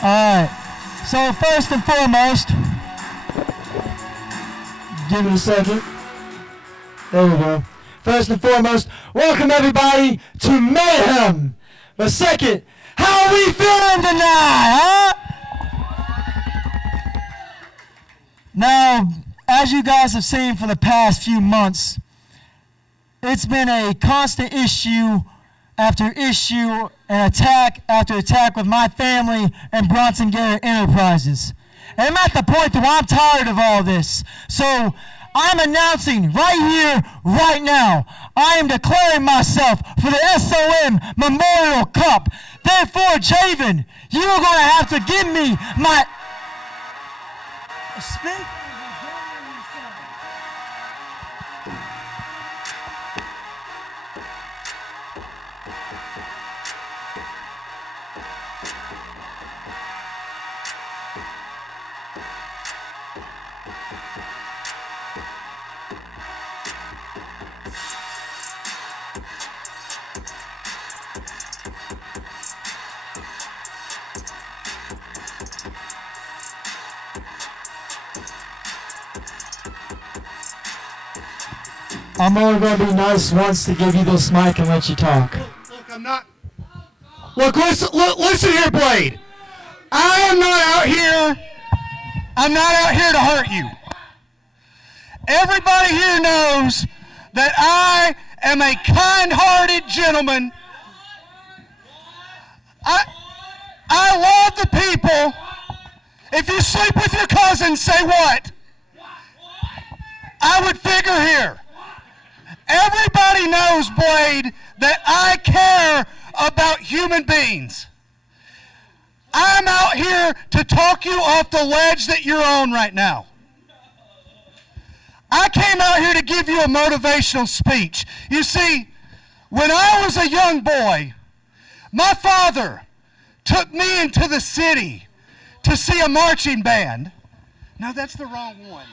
Alright, so first and foremost, give it a second. There we go. First and foremost, welcome everybody to Mayhem. But second, how are we feeling tonight, huh? Now, as you guys have seen for the past few months, it's been a constant issue after issue and attack after attack with my family and Bronson Garrett Enterprises. And I'm at the point that I'm tired of all this. So I'm announcing right here, right now, I am declaring myself for the SOM Memorial Cup. Therefore, Javen, you are going to have to give me my... Speak. I'm only going to be nice once to give you this mic and let you talk. Look, I'm not... Look, listen here, Blade. I'm not out here to hurt you. Everybody here knows that I am a kind-hearted gentleman. I love the people. If you sleep with your cousin, say what? I would figure here. Everybody knows, Blade, that I care about human beings. I'm out here to talk you off the ledge that you're on right now. I came out here to give you a motivational speech. You see, when I was a young boy, my father took me into the city to see a marching band. No, that's the wrong one.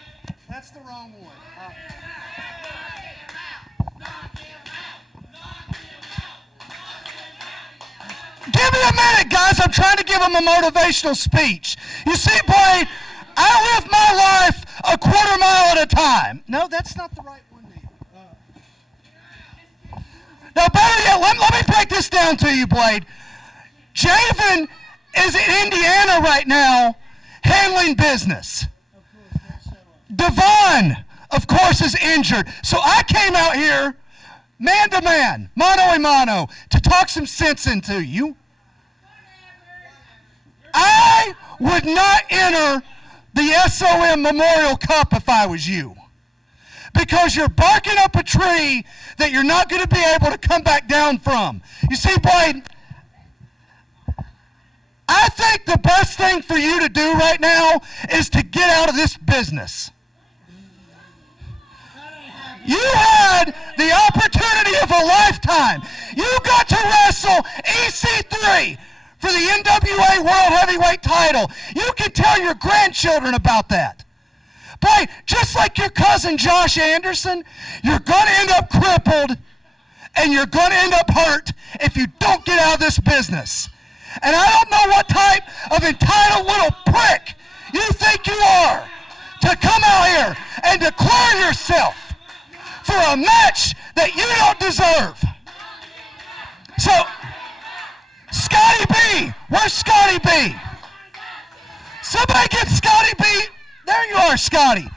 That's the wrong one. Give me a minute, guys. I'm trying to give him a motivational speech. You see, Blade, I live my life a quarter mile at a time. No, that's not the right one. Now, better yet, let me break this down to you, Blade. Javen is in Indiana right now handling business. Devon, of course, is injured. So I came out here man to man, mano a mano, to talk some sense into you. I would not enter the SOM Memorial Cup if I was you. Because you're barking up a tree that you're not going to be able to come back down from. You see, Blade, I think the best thing for you to do right now is to get out of this business. You had the opportunity of a lifetime. You got to wrestle EC3 for the NWA World Heavyweight title. You can tell your grandchildren about that. Boy, just like your cousin Josh Anderson, you're going to end up crippled and you're going to end up hurt if you don't get out of this business. And I don't know what type of entitled little prick you think you are to come out here and declare yourself for a match that you don't deserve. So, Scotty B, where's Scotty B? Somebody get Scotty B. There you are, Scotty.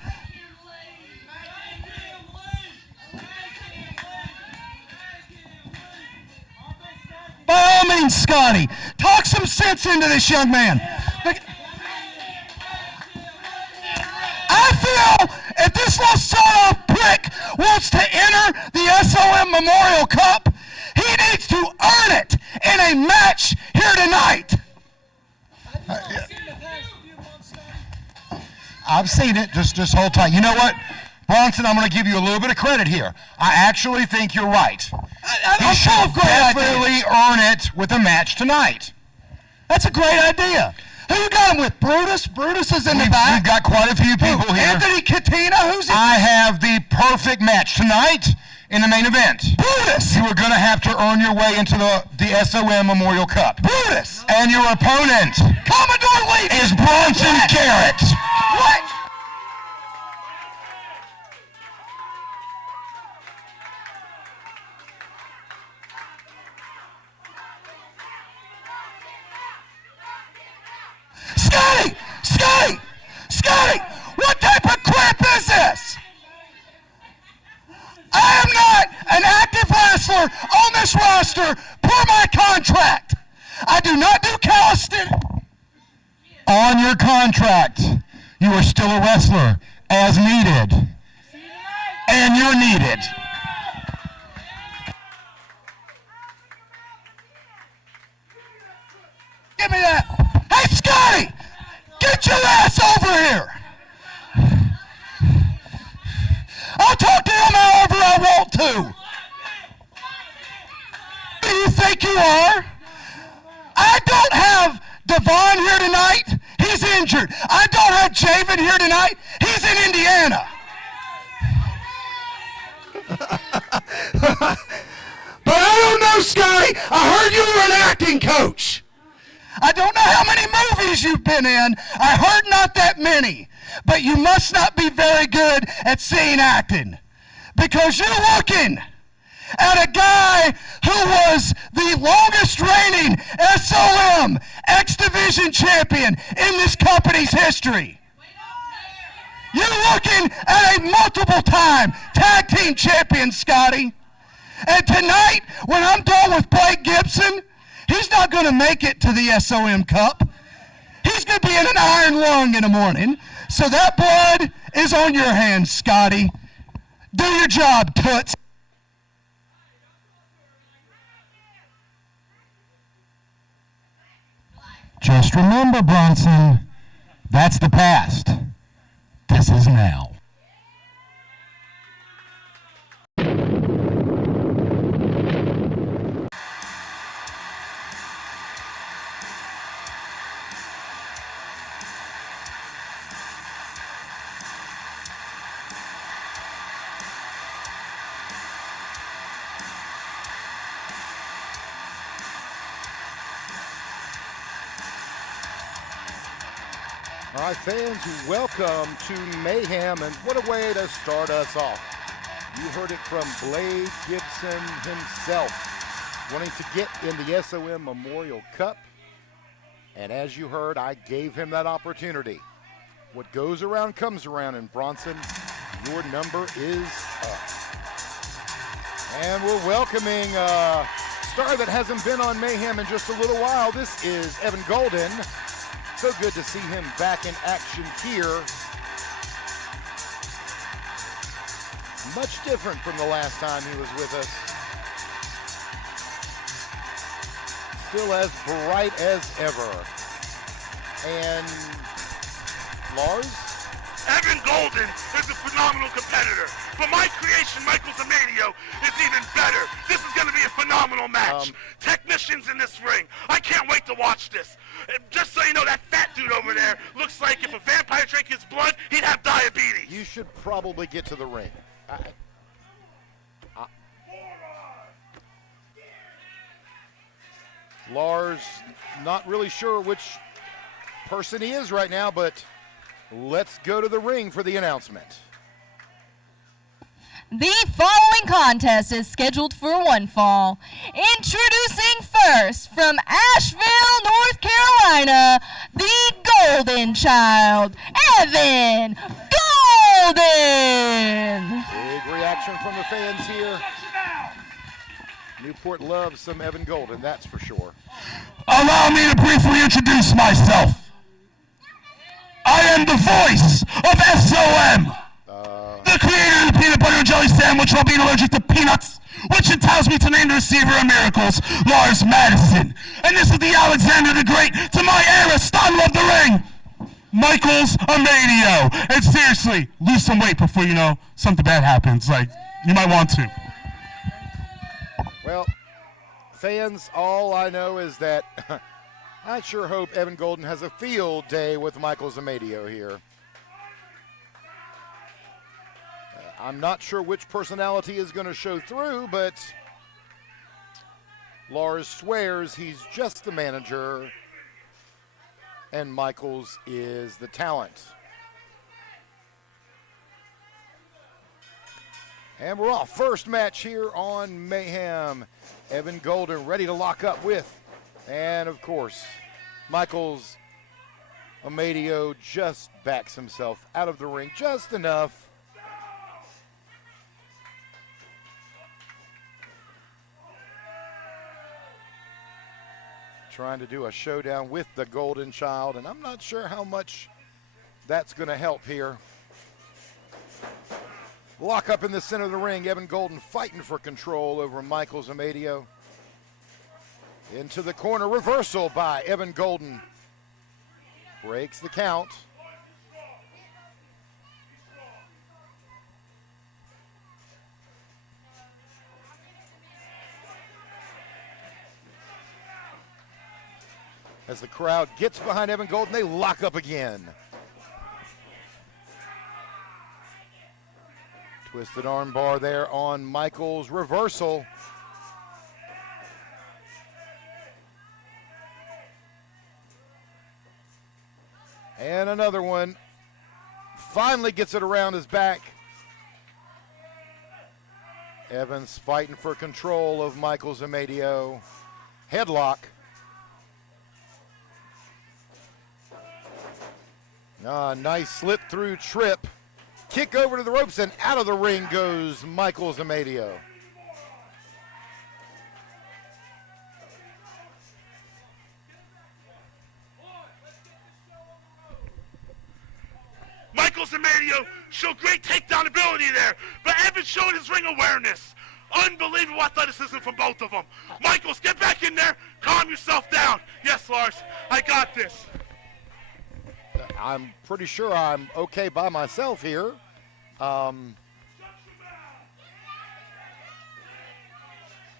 By all means, Scotty, talk some sense into this young man. I feel if this little son-of a prick wants to enter the SOM Memorial Cup, he needs to earn it in a match here tonight. I've seen it. Just hold tight. You know what, Bronson, I'm going to give you a little bit of credit here. I actually think you're right. He should definitely earn it with a match tonight. That's a great idea. Who you got him with? Brutus? Brutus is in the back. We've got quite a few people here. Anthony Katina? Who's he? I have the perfect match tonight. in the main event. Brutus! You are going to have to earn your way into the SOM Memorial Cup. Brutus! And your opponent Commodore Lee is Bronson Garrett. What? Scotty! Scotty! Scotty! What type of crap is this? I am not an active wrestler on this roster per my contract. I do not do calisthenics. On your contract, you are still a wrestler as needed. And you're needed. Give me that. Hey, Scotty! Get your ass over here! I'll talk to him however I want to. Who do you think you are? I don't have Devon here tonight. He's injured. I don't have Javen here tonight. He's in Indiana. But I don't know, Scotty. I heard you were an acting coach. I don't know how many movies you've been in. I heard not that many. But you must not be very good at scene acting. Because you're looking at a guy who was the longest reigning SOM X Division champion in this company's history. You're looking at a multiple time tag team champion, Scotty. And tonight, when I'm done with Blake Gibson, he's not going to make it to the SOM Cup. He's going to be in an iron lung in the morning. So that blood is on your hands, Scotty. Do your job, Toots. Just remember, Bronson, that's the past. This is now. All right, fans, welcome to Mayhem, and what a way to start us off. You heard it from Blade Gibson himself, wanting to get in the SOM Memorial Cup, and as you heard, I gave him that opportunity. What goes around comes around, and Bronson, your number is up. And we're welcoming a star that hasn't been on Mayhem in just a little while. This is Evan Golden. So good to see him back in action here. Much different from the last time he was with us. Still as bright as ever. And Lars? Evan Golden is a phenomenal competitor, but my creation, Michael Zmanio, is even better. This is going to be a phenomenal match. Technicians in this ring, I can't wait to watch this. Just so you know, that fat dude over there looks like if a vampire drank his blood, he'd have diabetes. You should probably get to the ring. Lars, not really sure which person he is right now, but let's go to the ring for the announcement. The following contest is scheduled for one fall. Introducing first from Asheville, North Carolina, the Golden Child, Evan Golden. Big reaction from the fans here. Newport loves some Evan Golden, that's for sure. Allow me to briefly introduce myself. I am the voice of SOM. The creator of the peanut butter and jelly sandwich while being allergic to peanuts, which entitles me to name the receiver of miracles, Lars Madison. And this is the Alexander the Great to my Aristotle of the ring, Michael's Zmanio. And seriously, lose some weight before, something bad happens. Like, you might want to. Well, fans, all I know is that I sure hope Evan Golden has a field day with Michael Zmanio here. I'm not sure which personality is going to show through, but Lars swears he's just the manager and Michaels is the talent. And we're off. First match here on Mayhem. Evan Golden ready to lock up with. And of course, Michaels Amadio just backs himself out of the ring just enough. Trying to do a showdown with the Golden Child, and I'm not sure how much that's going to help here. Lock up in the center of the ring. Evan Golden fighting for control over Michaels Amadio. Into the corner, reversal by Evan Golden. Breaks the count. As the crowd gets behind Evan Golden, they lock up again. Twisted arm bar there on Michaels. Reversal. And another one. Finally gets it around his back. Evans fighting for control of Michaels Amadio. Headlock. Nice slip through trip. Kick over to the ropes, and out of the ring goes Michaels Amadio. Michaels Zmanio showed great takedown ability there, but Evans showed his ring awareness. Unbelievable athleticism from both of them. Michaels, get back in there. Calm yourself down. Yes, Lars, I got this. I'm pretty sure I'm okay by myself here.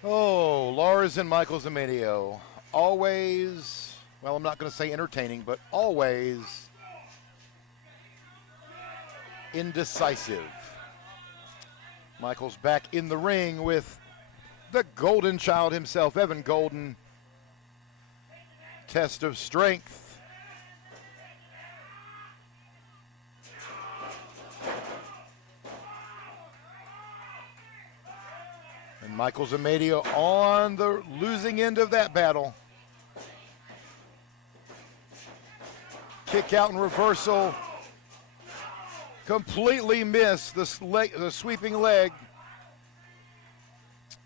Lars and Michaels Zmanio. Always, well, I'm not going to say entertaining, but always indecisive. Michaels back in the ring with the Golden Child himself, Evan Golden. Test of strength. And Michaels Zmanio on the losing end of that battle. Kick out and reversal. Completely missed the sweeping leg.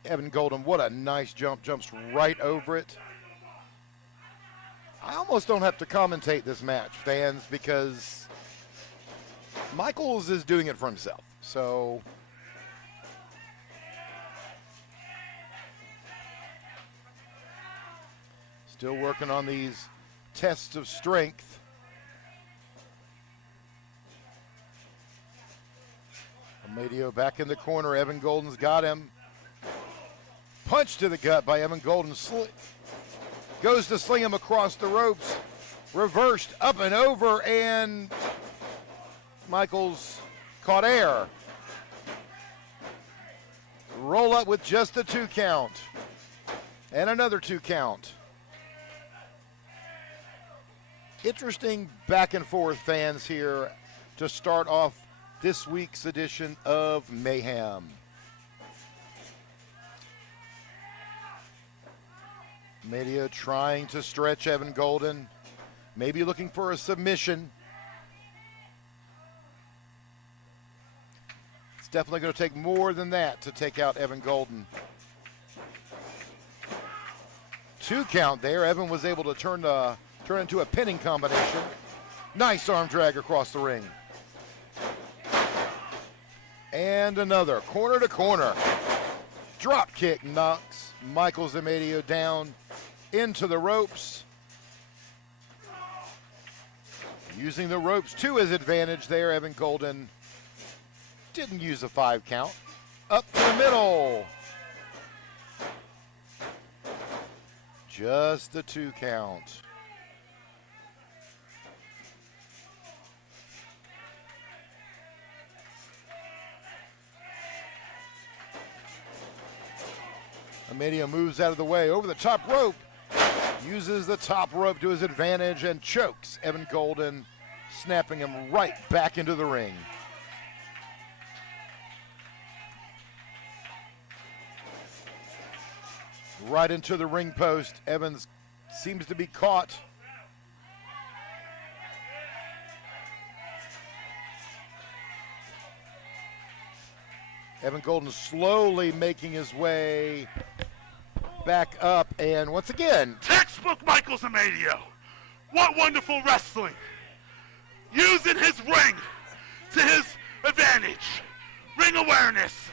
Evan Golden, what a nice jump. Jumps right over it. I almost don't have to commentate this match, fans, because Michaels is doing it for himself. So still working on these tests of strength. Amadio back in the corner. Evan Golden's got him. Punch to the gut by Evan Golden. Goes to sling him across the ropes. Reversed up and over, and Michaels caught air. Roll up with just a 2 count. And another 2 count. Interesting back and forth, fans, here to start off this week's edition of Mayhem. Amadio trying to stretch Evan Golden, maybe looking for a submission. It's definitely going to take more than that to take out Evan Golden. 2 count there. Evan was able to turn into a pinning combination. Nice arm drag across the ring. And another corner to corner. Drop kick knocks Michaels Zmanio down into the ropes. Using the ropes to his advantage there, Evan Golden didn't use a 5 count. Up to the middle. Just a 2 count. Zmanio moves out of the way over the top rope, uses the top rope to his advantage and chokes Evan Golden, snapping him right back into the ring. Right into the ring post. Evans seems to be caught. Evan Golden slowly making his way back up, and once again, Textbook Michael Zmanio. What wonderful wrestling. Using his ring to his advantage. Ring awareness.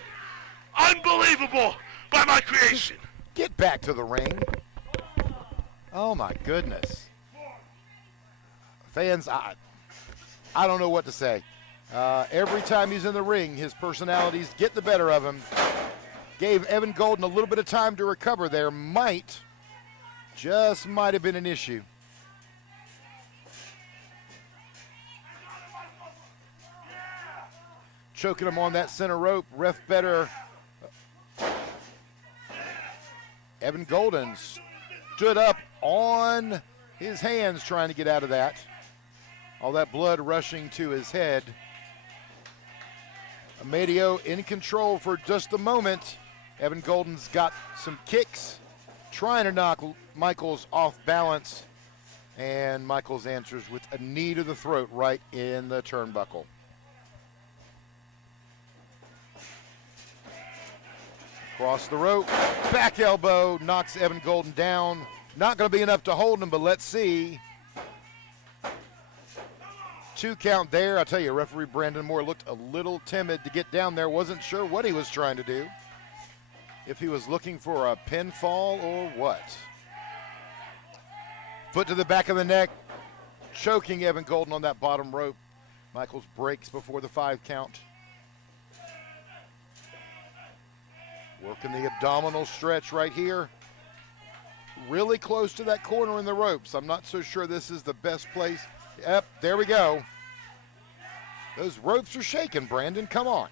Unbelievable by my creation. get back to the ring. Oh my goodness. Fans, I don't know what to say. Every time he's in the ring, his personalities get the better of him. Gave Evan Golden a little bit of time to recover there. Just might have been an issue. Choking him on that center rope. Ref better. Evan Golden stood up on his hands trying to get out of that. All that blood rushing to his head. Zmanio in control for just a moment. Evan Golden's got some kicks, trying to knock Michaels off balance. And Michaels answers with a knee to the throat right in the turnbuckle. Across the rope, back elbow, knocks Evan Golden down. Not going to be enough to hold him, but let's see. 2 count there. I'll tell you, referee Brandon Moore looked a little timid to get down there. Wasn't sure what he was trying to do. If he was looking for a pinfall or what. Foot to the back of the neck, choking Evan Golden on that bottom rope. Michaels breaks before the 5 count. Working the abdominal stretch right here. Really close to that corner in the ropes. I'm not so sure this is the best place. Yep, there we go. Those ropes are shaking, Brandon. Come on.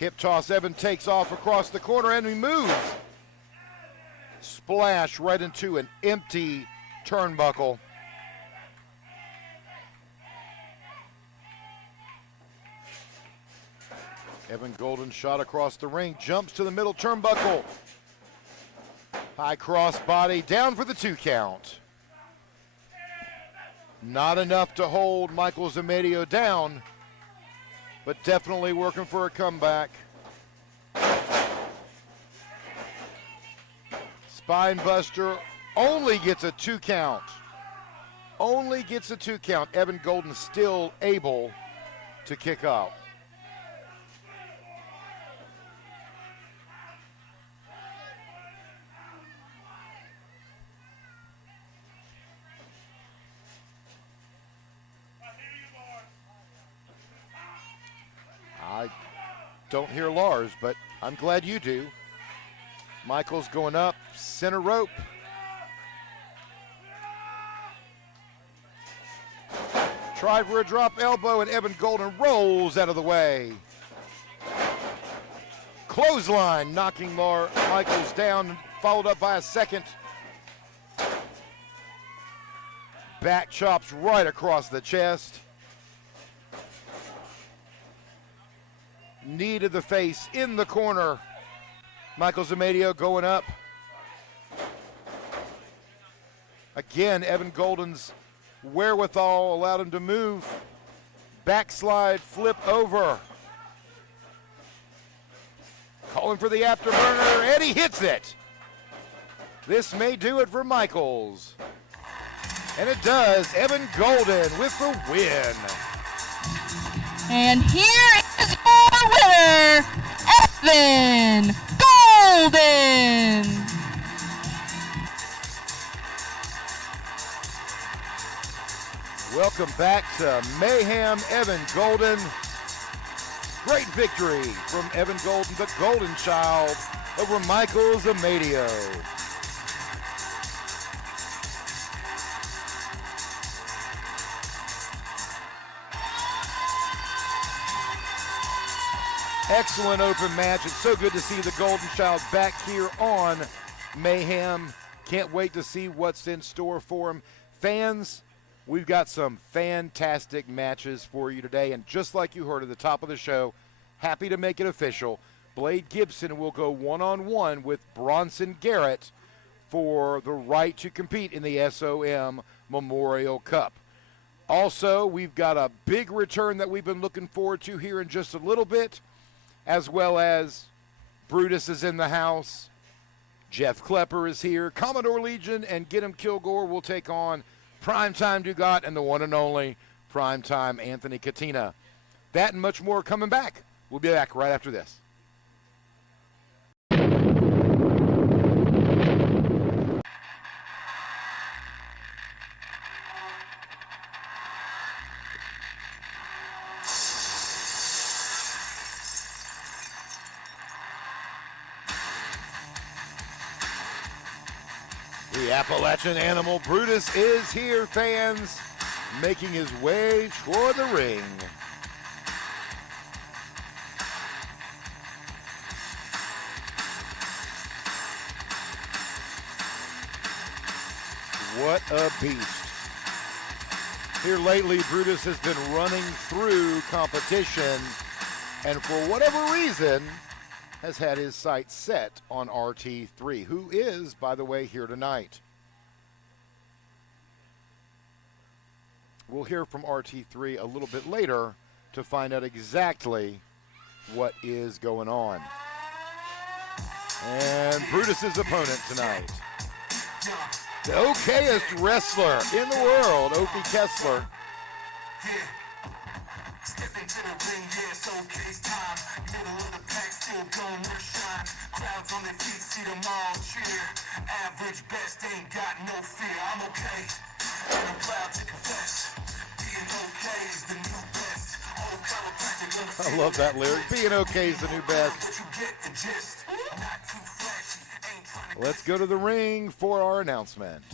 Hip toss. Evan takes off across the corner and he moves. Splash right into an empty turnbuckle. Evan Golden shot across the ring, jumps to the middle turnbuckle. High cross body, down for the 2 count. Not enough to hold Michael Zmanio down, but definitely working for a comeback. Spine buster only gets a 2 count. Only gets a 2 count. Evan Golden still able to kick out. I don't hear Lars, but I'm glad you do. Michaels going up, center rope. Tried for a drop elbow, and Evan Golden rolls out of the way. Clothesline, knocking Michaels down, followed up by a second. Back chops right across the chest. Knee to the face in the corner. Michael Zmanio going up. Again, Evan Golden's wherewithal allowed him to move. Backslide, flip over. Calling for the afterburner, and he hits it. This may do it for Michaels. And it does. Evan Golden with the win. And here is your winner, Evan Golden. Welcome back to Mayhem Evan Golden. Great victory from Evan Golden, the Golden Child, over Michael Zmanio. Excellent open match. It's so good to see the Golden Child back here on Mayhem. Can't wait to see what's in store for him. Fans, we've got some fantastic matches for you today, and just like you heard at the top of the show, happy to make it official. Blade Gibson will go one-on-one with Bronson Garrett for the right to compete in the SOM Memorial Cup. Also, we've got a big return that we've been looking forward to here in just a little bit, as well as Brutus is in the house, Jeff Klepper is here, Commodore Legion and Get 'em Kilgore will take on Primetime Dugat and the one and only Primetime Anthony Katina. That and much more coming back. We'll be back right after this. The Appalachian Animal Brutus is here, fans, making his way toward the ring. What a beast. Here lately, Brutus has been running through competition, and for whatever reason, has had his sights set on RT3, who is, by the way, here tonight. We'll hear from RT3 a little bit later to find out exactly what is going on. And Brutus's opponent tonight, the okayest wrestler in the world, Opie Kesler. Step into the ring, yeah, it's okay time. Middle of the pack, still going to shine. Crowds on their feet, see them all cheer. Average best, ain't got no fear. I'm okay, and I'm proud to confess. Being okay is the new best. Old chiropractic. I love that lyric. Being okay is the new best. But you get the gist. Not too flashy, ain't trying to. Let's go to the ring for our announcement.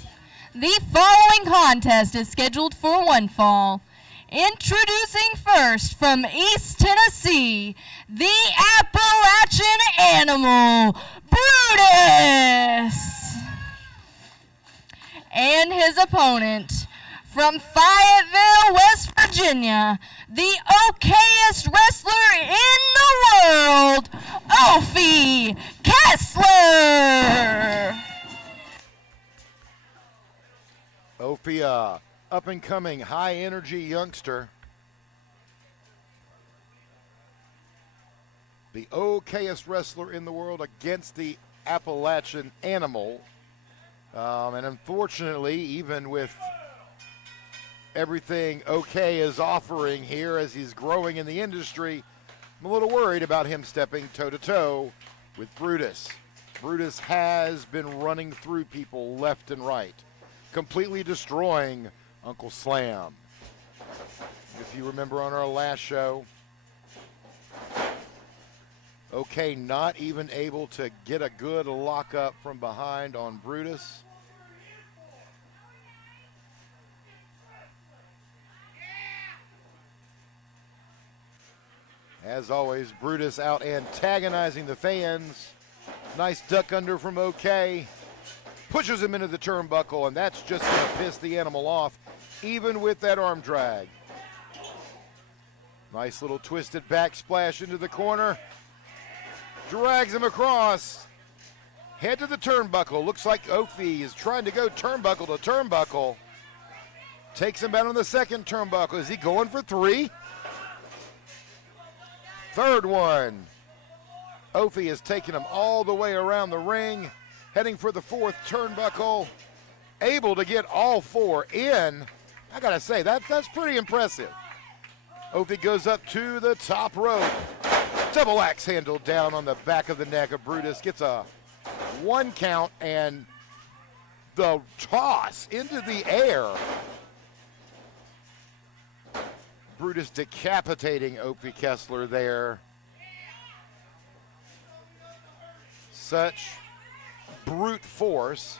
The following contest is scheduled for one fall. Introducing first from East Tennessee, the Appalachian Animal, Brutus. And his opponent from Fayetteville, West Virginia, the okayest wrestler in the world, Opie Kesler. Opie, up-and-coming, high-energy youngster. The okayest wrestler in the world against the Appalachian Animal. And unfortunately, even with everything OK is offering here as he's growing in the industry, I'm a little worried about him stepping toe-to-toe with Brutus. Brutus has been running through people left and right, completely destroying Uncle Slam. If you remember on our last show, OK not even able to get a good lockup from behind on Brutus. As always, Brutus out antagonizing the fans. Nice duck under from OK. Pushes him into the turnbuckle, and that's just going to piss the animal off, even with that arm drag. Nice little twisted back splash into the corner. Drags him across. Head to the turnbuckle. Looks like Opie is trying to go turnbuckle to turnbuckle. Takes him down on the second turnbuckle. Is he going for three? Third one. Opie is taking him all the way around the ring. Heading for the fourth turnbuckle, able to get all four in. I gotta say, that's pretty impressive. Opie goes up to the top rope. Double axe handle down on the back of the neck of Brutus. Gets a one count and the toss into the air. Brutus decapitating Opie Kesler there. Such brute force.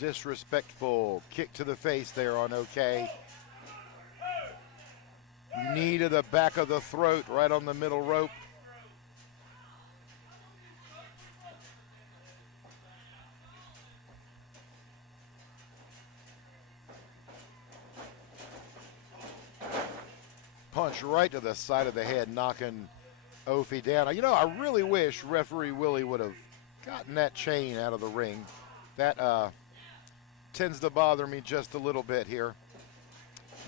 Disrespectful kick to the face there on OK. Knee to the back of the throat, right on the middle rope. Punch right to the side of the head, knocking Opie down. You know, I really wish referee Willie would have gotten that chain out of the ring. That tends to bother me just a little bit here.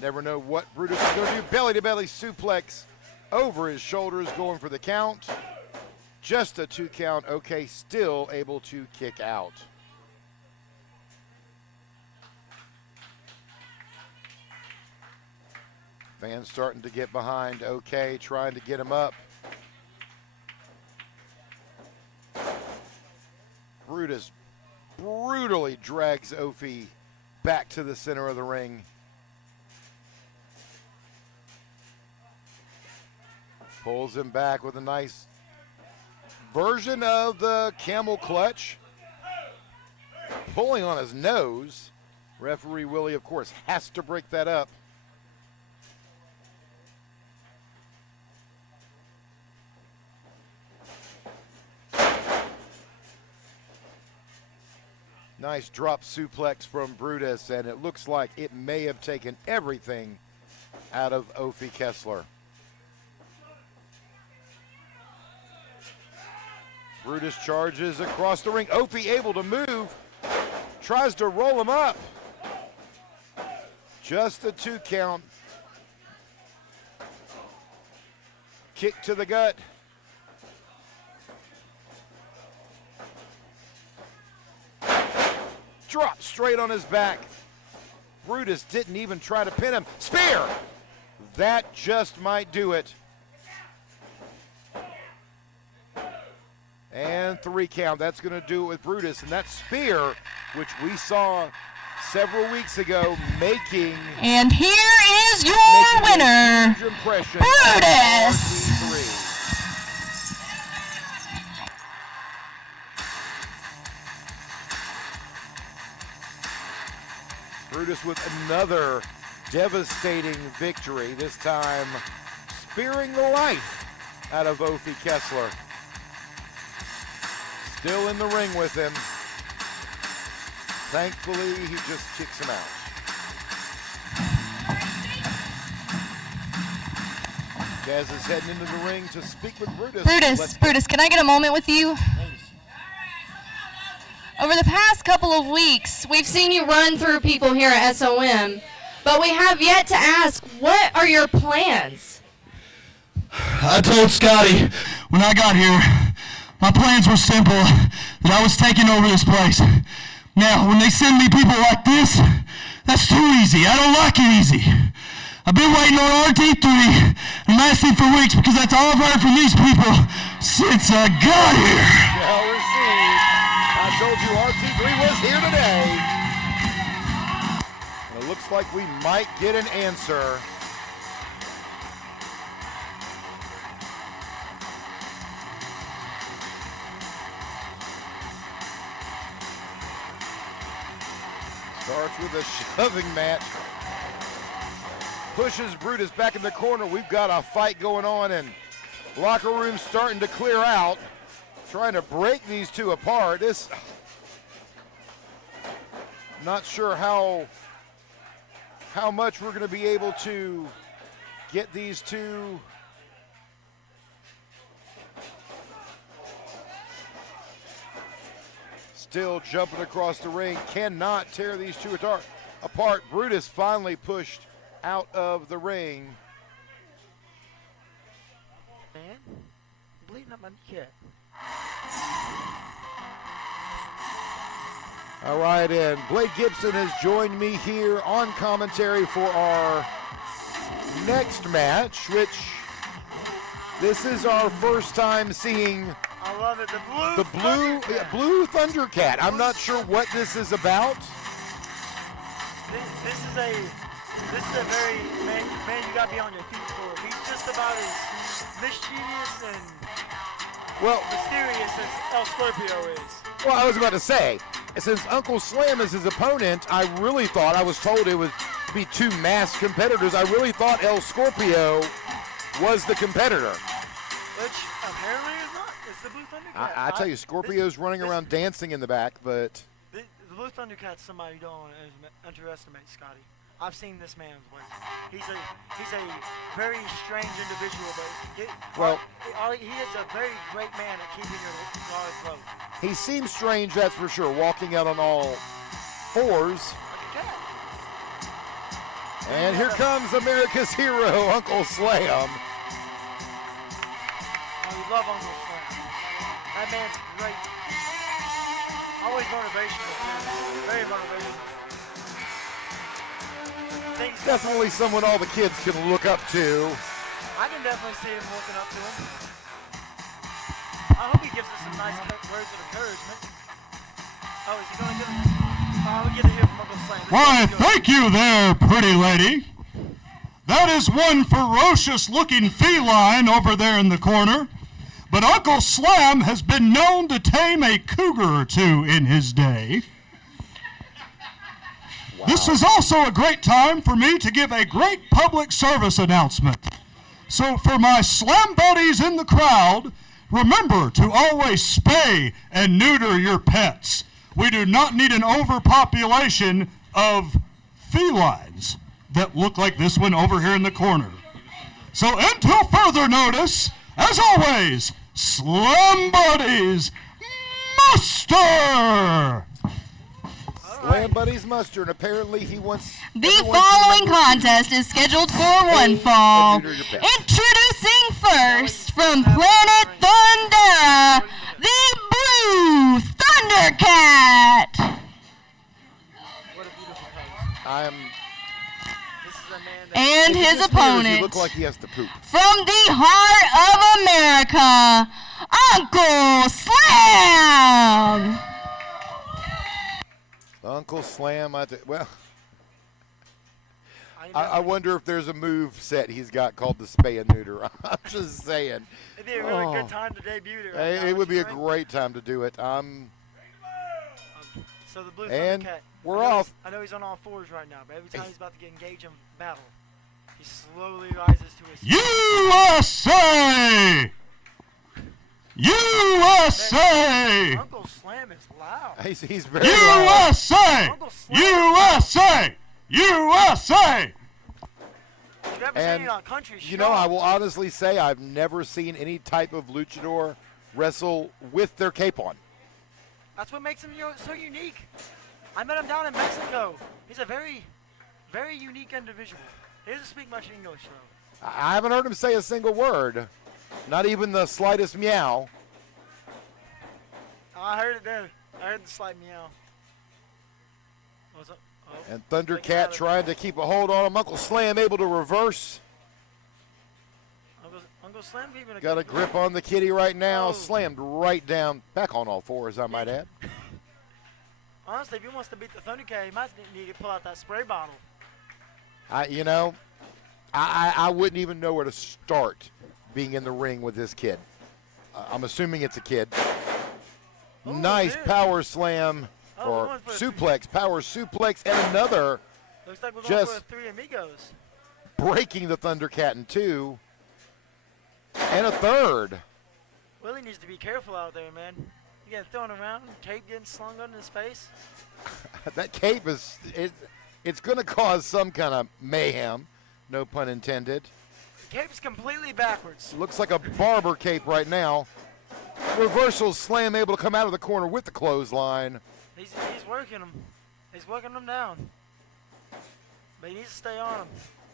Never know what Brutus is going to do. Belly-to-belly suplex over his shoulders, going for the count. Just a 2 count. OK, still able to kick out. Fans starting to get behind OK, trying to get him up. Brutus brutally drags Opie back to the center of the ring. Pulls him back with a nice version of the camel clutch. Pulling on his nose. Referee Willie, of course, has to break that up. Nice drop suplex from Brutus, and it looks like it may have taken everything out of Opie Kesler. Brutus charges across the ring. Opie able to move, tries to roll him up. Just a 2 count. Kick to the gut. Drop straight on his back. Brutus didn't even try to pin him. Spear! That just might do it. And 3 count. That's going to do it with Brutus. And that spear, which we saw several weeks ago, making. And here is your winner, Brutus. Brutus with another devastating victory, this time spearing the life out of Opie Kesler. Still in the ring with him. Thankfully, he just kicks him out. Kaz is heading into the ring to speak with Brutus. Brutus, can I get a moment with you? Over the past couple of weeks, we've seen you run through people here at SOM, but we have yet to ask, what are your plans? I told Scotty when I got here, my plans were simple, that I was taking over this place. Now, when they send me people like this, that's too easy. I don't like it easy. I've been waiting on RT3 and Massey for weeks because that's all I've heard from these people since I got here. Well received. I told you RT3 was here today. And it looks like we might get an answer. Starts with a shoving match. Pushes Brutus back in the corner. We've got a fight going on, and locker room starting to clear out. Trying to break these two apart. This, not sure how much we're going to be able to get these two still jumping across the ring. Cannot tear these two apart. Brutus finally pushed out of the ring. Man, bleeding up my kid. All right, and Blake Gibson has joined me here on commentary for our next match, which this is our first time seeing I love it. the blue Thundercat. I'm not sure what this is about. This is a very man. You gotta be on your feet for it. He's just about as mischievous and mysterious as El Scorpio is. Well, I was about to say, since Uncle Slam is his opponent, I really thought, I was told it would be two masked competitors. I really thought El Scorpio was the competitor. Which apparently is not. It's the Blue Thundercat. I tell you, Scorpio's running around dancing in the back, but The Blue Thundercat's somebody you don't want to underestimate, Scotty. I've seen this man's work. He's a very strange individual, but he is a very great man at keeping your guards low. he seems strange, that's for sure, walking out on all fours. Like a cat. And here comes America's hero, Uncle Slam. Oh, you love Uncle Slam. That man's great. Always motivational, too. Very motivational. Definitely someone all the kids can look up to. I can definitely see him looking up to him. I hope he gives us some nice words of encouragement. Oh, is he going to give him? We get to hear from Uncle Slam. Why, thank you there, pretty lady. That is one ferocious-looking feline over there in the corner. But Uncle Slam has been known to tame a cougar or two in his day. Wow. This is also a great time for me to give a great public service announcement. So for my Slam buddies in the crowd, remember to always spay and neuter your pets. We do not need an overpopulation of felines that look like this one over here in the corner. So until further notice, as always, Slam buddies, muster! Slam buddies muster, and apparently he wants... The following contest is scheduled for one fall. Introducing first from Planet Thundera, the Blue Thundercat. What a beautiful pose. This is a man that And his opponent, He look like he has to poop. from the heart of America, Uncle Slam. Uncle Slam, I wonder if there's a move set he's got called the spay and neuter. I'm just saying. It'd be a really good time to debut it. Right now, It would be a right? great time to do it. So the Blue And Thundercat. we're off. I know he's on all fours right now, but every time he's about to get engaged in battle, he slowly rises to his feet. USA! USA! Uncle Slam is loud. He's very loud. USA! Uncle Slam. USA! USA! You've never And, seen it on Country You know, Show. I will honestly say I've never seen any type of luchador wrestle with their cape on. That's what makes him so unique. I met him down in Mexico. He's a very, very unique individual. He doesn't speak much English, though. I haven't heard him say a single word. Not even the slightest meow. Oh, I heard it there. I heard the slight meow. What's up? Oh, And Thundercat trying to keep a hold on him. Uncle Slam able to reverse. Uncle Slam keeping Got a grip on the kitty right now. Oh. Slammed right down. Back on all fours, I might add. Honestly, if he wants to beat the Thundercat, he might need to pull out that spray bottle. I wouldn't even know where to start being in the ring with this kid. I'm assuming it's a kid. Oh, Nice dude. power slam Oh, or we're going for a suplex, power suplex, and another Looks like we're going Just- for a Three Amigos. breaking the Thundercat in two. And a third. Willie needs to be careful out there, man. You getting thrown around, tape getting slung on his face. That cape it's going to cause some kind of mayhem. No pun intended. The cape's completely backwards. Looks like a barber cape right now. Reversal slam able to come out of the corner with the clothesline. He's working him. He's working him down. But he needs to stay on him.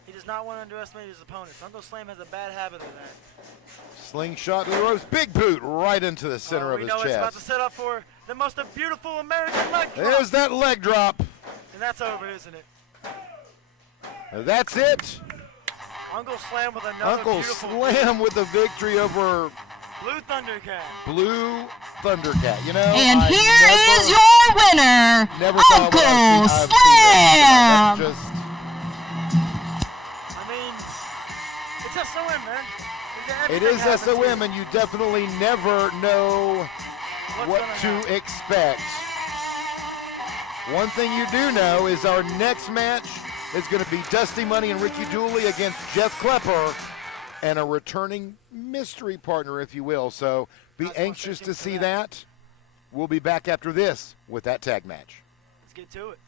He does not want to underestimate his opponents. Uncle Slam has a bad habit of that. Slingshot to the ropes. Big boot right into the center of we his know it's about to chest. set up for the most beautiful American leg drop. There's that leg drop. And that's over, isn't it? That's it. Uncle Slam with another Uncle beautiful Slam with the victory over Blue Thundercat. Blue Thundercat. You know, And I here never, is your winner, never thought Uncle I've seen Slam. that. That's just I mean, it's SOM, man. it is SOM, and you definitely never know What's what gonna to happen. expect. One thing you do know is our next match is going to be Dusty Money and Ricky Dooley against Jeff Klepper and a returning mystery partner, if you will. So be anxious to see that. We'll be back after this with that tag match. Let's get to it.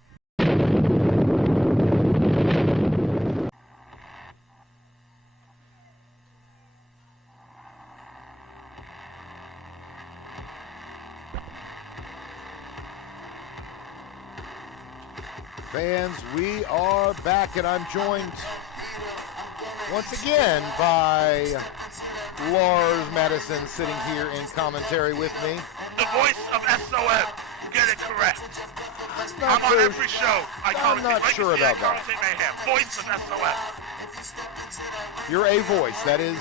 Fans, we are back, and I'm joined once again by Lars Madison sitting here in commentary with me. The voice of SOM. Get it correct. I'm on every show. I'm not sure about that. Mayhem. Voice of SOM. You're a voice, that is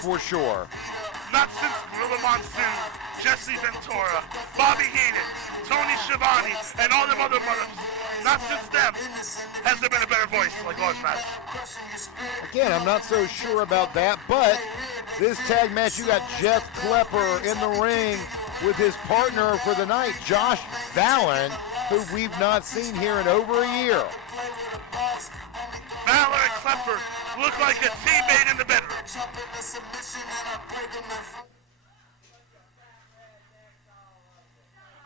for sure. Not since Gorilla Monsoon, Jesse Ventura, Bobby Heenan, Tony Schiavone, and all them other brothers. Not since them has there been a better voice like Lars Madison. Again, I'm not so sure about that, but this tag match, you got Jeff Klepper in the ring with his partner for the night, Josh Valen, who we've not seen here in over a year. Valor and Klepper look like a teammate in the bedroom.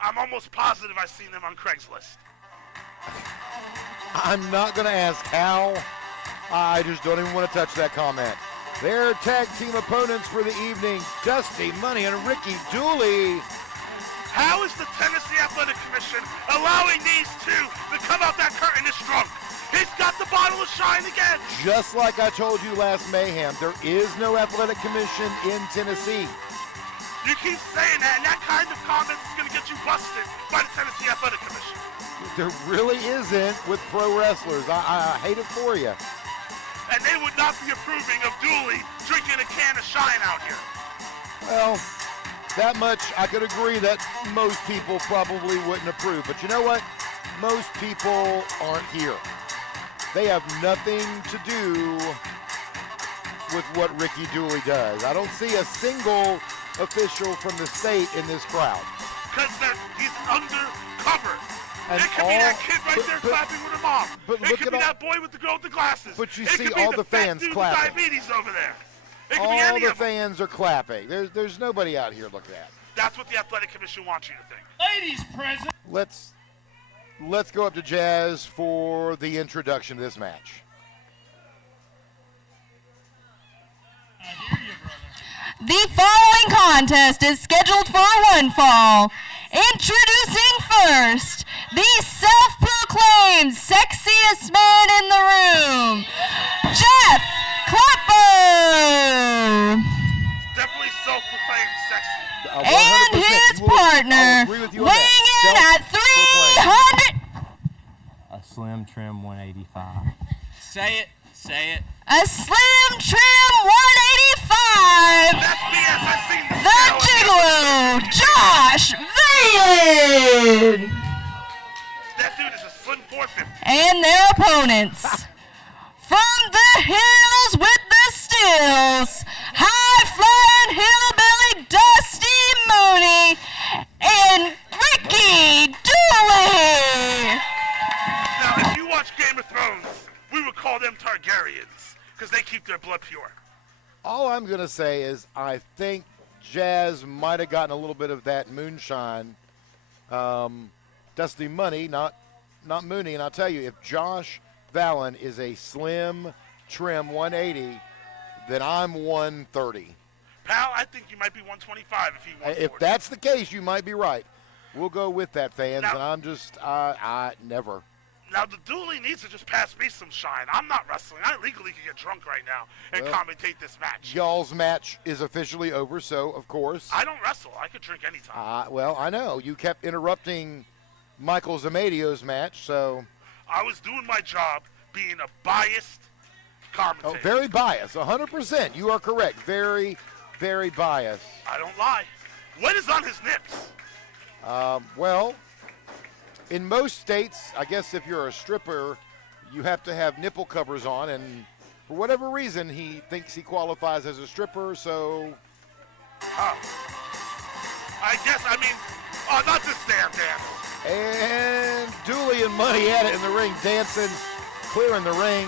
I'm almost positive I've seen them on Craigslist. I'm not going to ask how. I just don't even want to touch that comment. Their tag team opponents for the evening, Dusty Money and Ricky Dooley. How is the Tennessee Athletic Commission allowing these two to come out that curtain this drunk? He's got the bottle of shine again. Just like I told you last Mayhem, there is no athletic commission in Tennessee. You keep saying that, and that kind of comment is going to get you busted by the Tennessee Athletic Commission. There really isn't with pro wrestlers. I hate it for you. And they would not be approving of Dooley drinking a can of shine out here. Well, that much I could agree that most people probably wouldn't approve. But you know what? Most people aren't here. They have nothing to do with what Ricky Dooley does. I don't see a single official from the state in this crowd. Because he's undercover. And it could be that kid right there clapping with her mom. But it could be that boy with the girl with the glasses. But you it see could be all the fat fans dude clapping. With diabetes over there. It could be All any the of them. fans are clapping. There's nobody out here looking at. That's what the Athletic Commission wants you to think. Ladies present. Let's go up to Jazz for the introduction to this match. I hear you, brother. The following contest is scheduled for one fall. Introducing first, the self-proclaimed sexiest man in the room, Jeff Klepper. Definitely self-proclaimed sexy. And his partner, weighing in at 300. A slim trim 185. Say it. A slim trim 185. That's BS. I've seen this. The Gigolo, Josh Valen. That dude is a slim 450. And their opponents. From the hills with the stills, high-flying hillbilly Dusty Mooney and Ricky Dooley. Now, if you watch Game of Thrones, we would call them Targaryens because they keep their blood pure. All I'm going to say is I think Jazz might have gotten a little bit of that moonshine. Dusty Money, not Mooney. And I'll tell you, if Josh Valen is a slim, trim 180, then I'm 130. Pal, I think you might be 125 if he wants. If that's the case, you might be right. We'll go with that, fans. Now, and I'm just, I never. Now, the Dooley needs to just pass me some shine. I'm not wrestling. I legally can get drunk right now and commentate this match. Y'all's match is officially over, so, of course. I don't wrestle. I could drink anytime. Well, I know. You kept interrupting Michael Zmanio's match, so. I was doing my job being a biased commentator. Oh, very biased, 100%. You are correct. Very, very biased. I don't lie. What is on his nips? Well, in most states, I guess if you're a stripper, you have to have nipple covers on, and for whatever reason, he thinks he qualifies as a stripper, so. I guess, not this damn dance. And Dooley and Money at it in the ring, dancing, clearing the ring.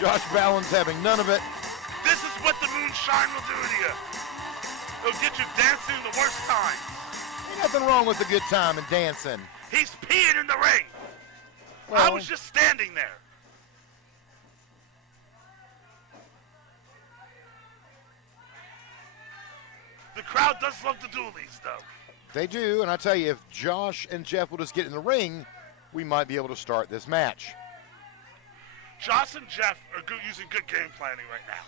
Josh Valens having none of it. This is what the moonshine will do to you. It'll get you dancing the worst time. Ain't nothing wrong with a good time and dancing. He's peeing in the ring. I was just standing there. The crowd does love the Doolies, though. They do, and I tell you, if Josh and Jeff will just get in the ring, we might be able to start this match. Josh and Jeff are using good game planning right now.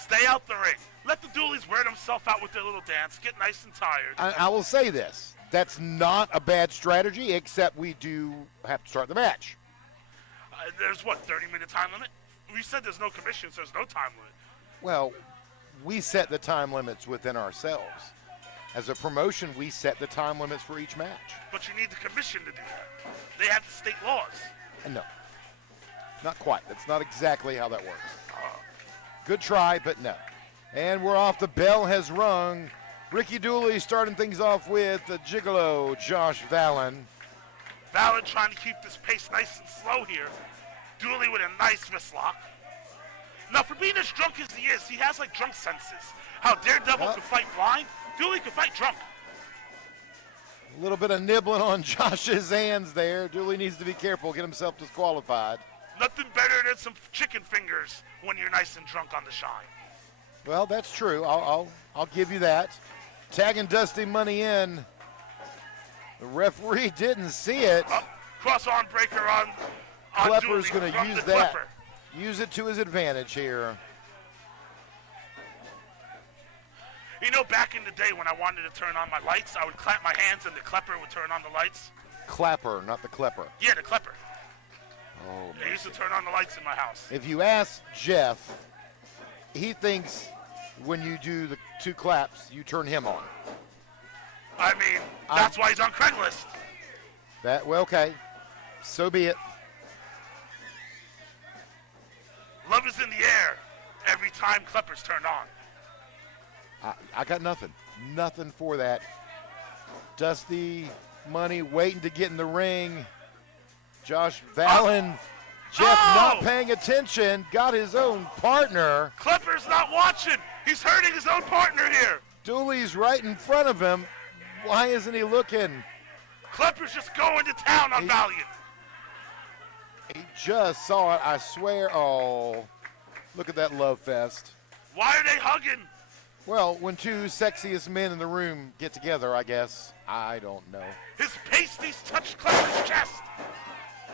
Stay out the ring. Let the Doolies wear themselves out with their little dance, get nice and tired. I will say this. That's not a bad strategy, except we do have to start the match. There's, 30-minute time limit? We said there's no commissions, there's no time limit. Well, we set the time limits within ourselves. As a promotion, we set the time limits for each match. But you need the commission to do that. They have the state laws. No, not quite. That's not exactly how that works. Good try, but no. And we're off. The bell has rung. Ricky Dooley starting things off with the gigolo, Josh Valen. Valen trying to keep this pace nice and slow here. Dooley with a nice wrist lock. Now, for being as drunk as he is, he has like drunk senses. How Daredevil can fight blind, Dooley can fight drunk. A little bit of nibbling on Josh's hands there. Dooley needs to be careful, get himself disqualified. Nothing better than some chicken fingers when you're nice and drunk on the shine. Well, that's true. I'll give you that. Tagging Dusty Money in. The referee didn't see it. Cross arm breaker on Klepper's Dooley going to use that. Klepper. Use it to his advantage here. You know, back in the day when I wanted to turn on my lights, I would clap my hands and the Klepper would turn on the lights. Clapper, not the Klepper. Yeah, the Klepper. Oh, They used to turn on the lights in my house. if you ask Jeff, he thinks when you do the two claps, you turn him on. I mean, that's why he's on Craigslist. Well, okay. So be it. Love is in the air every time Klepper's turned on. I got nothing. Nothing for that. Dusty Money waiting to get in the ring. Josh Valen. Jeff not paying attention. Got his own partner. Klepper's not watching. He's hurting his own partner here. Dooley's right in front of him. Why isn't he looking? Klepper's just going to town on Valiant. He just saw it, I swear. Oh, look at that love fest. Why are they hugging? Well, when two sexiest men in the room get together, I guess. I don't know. His pasties touched Klepper's chest.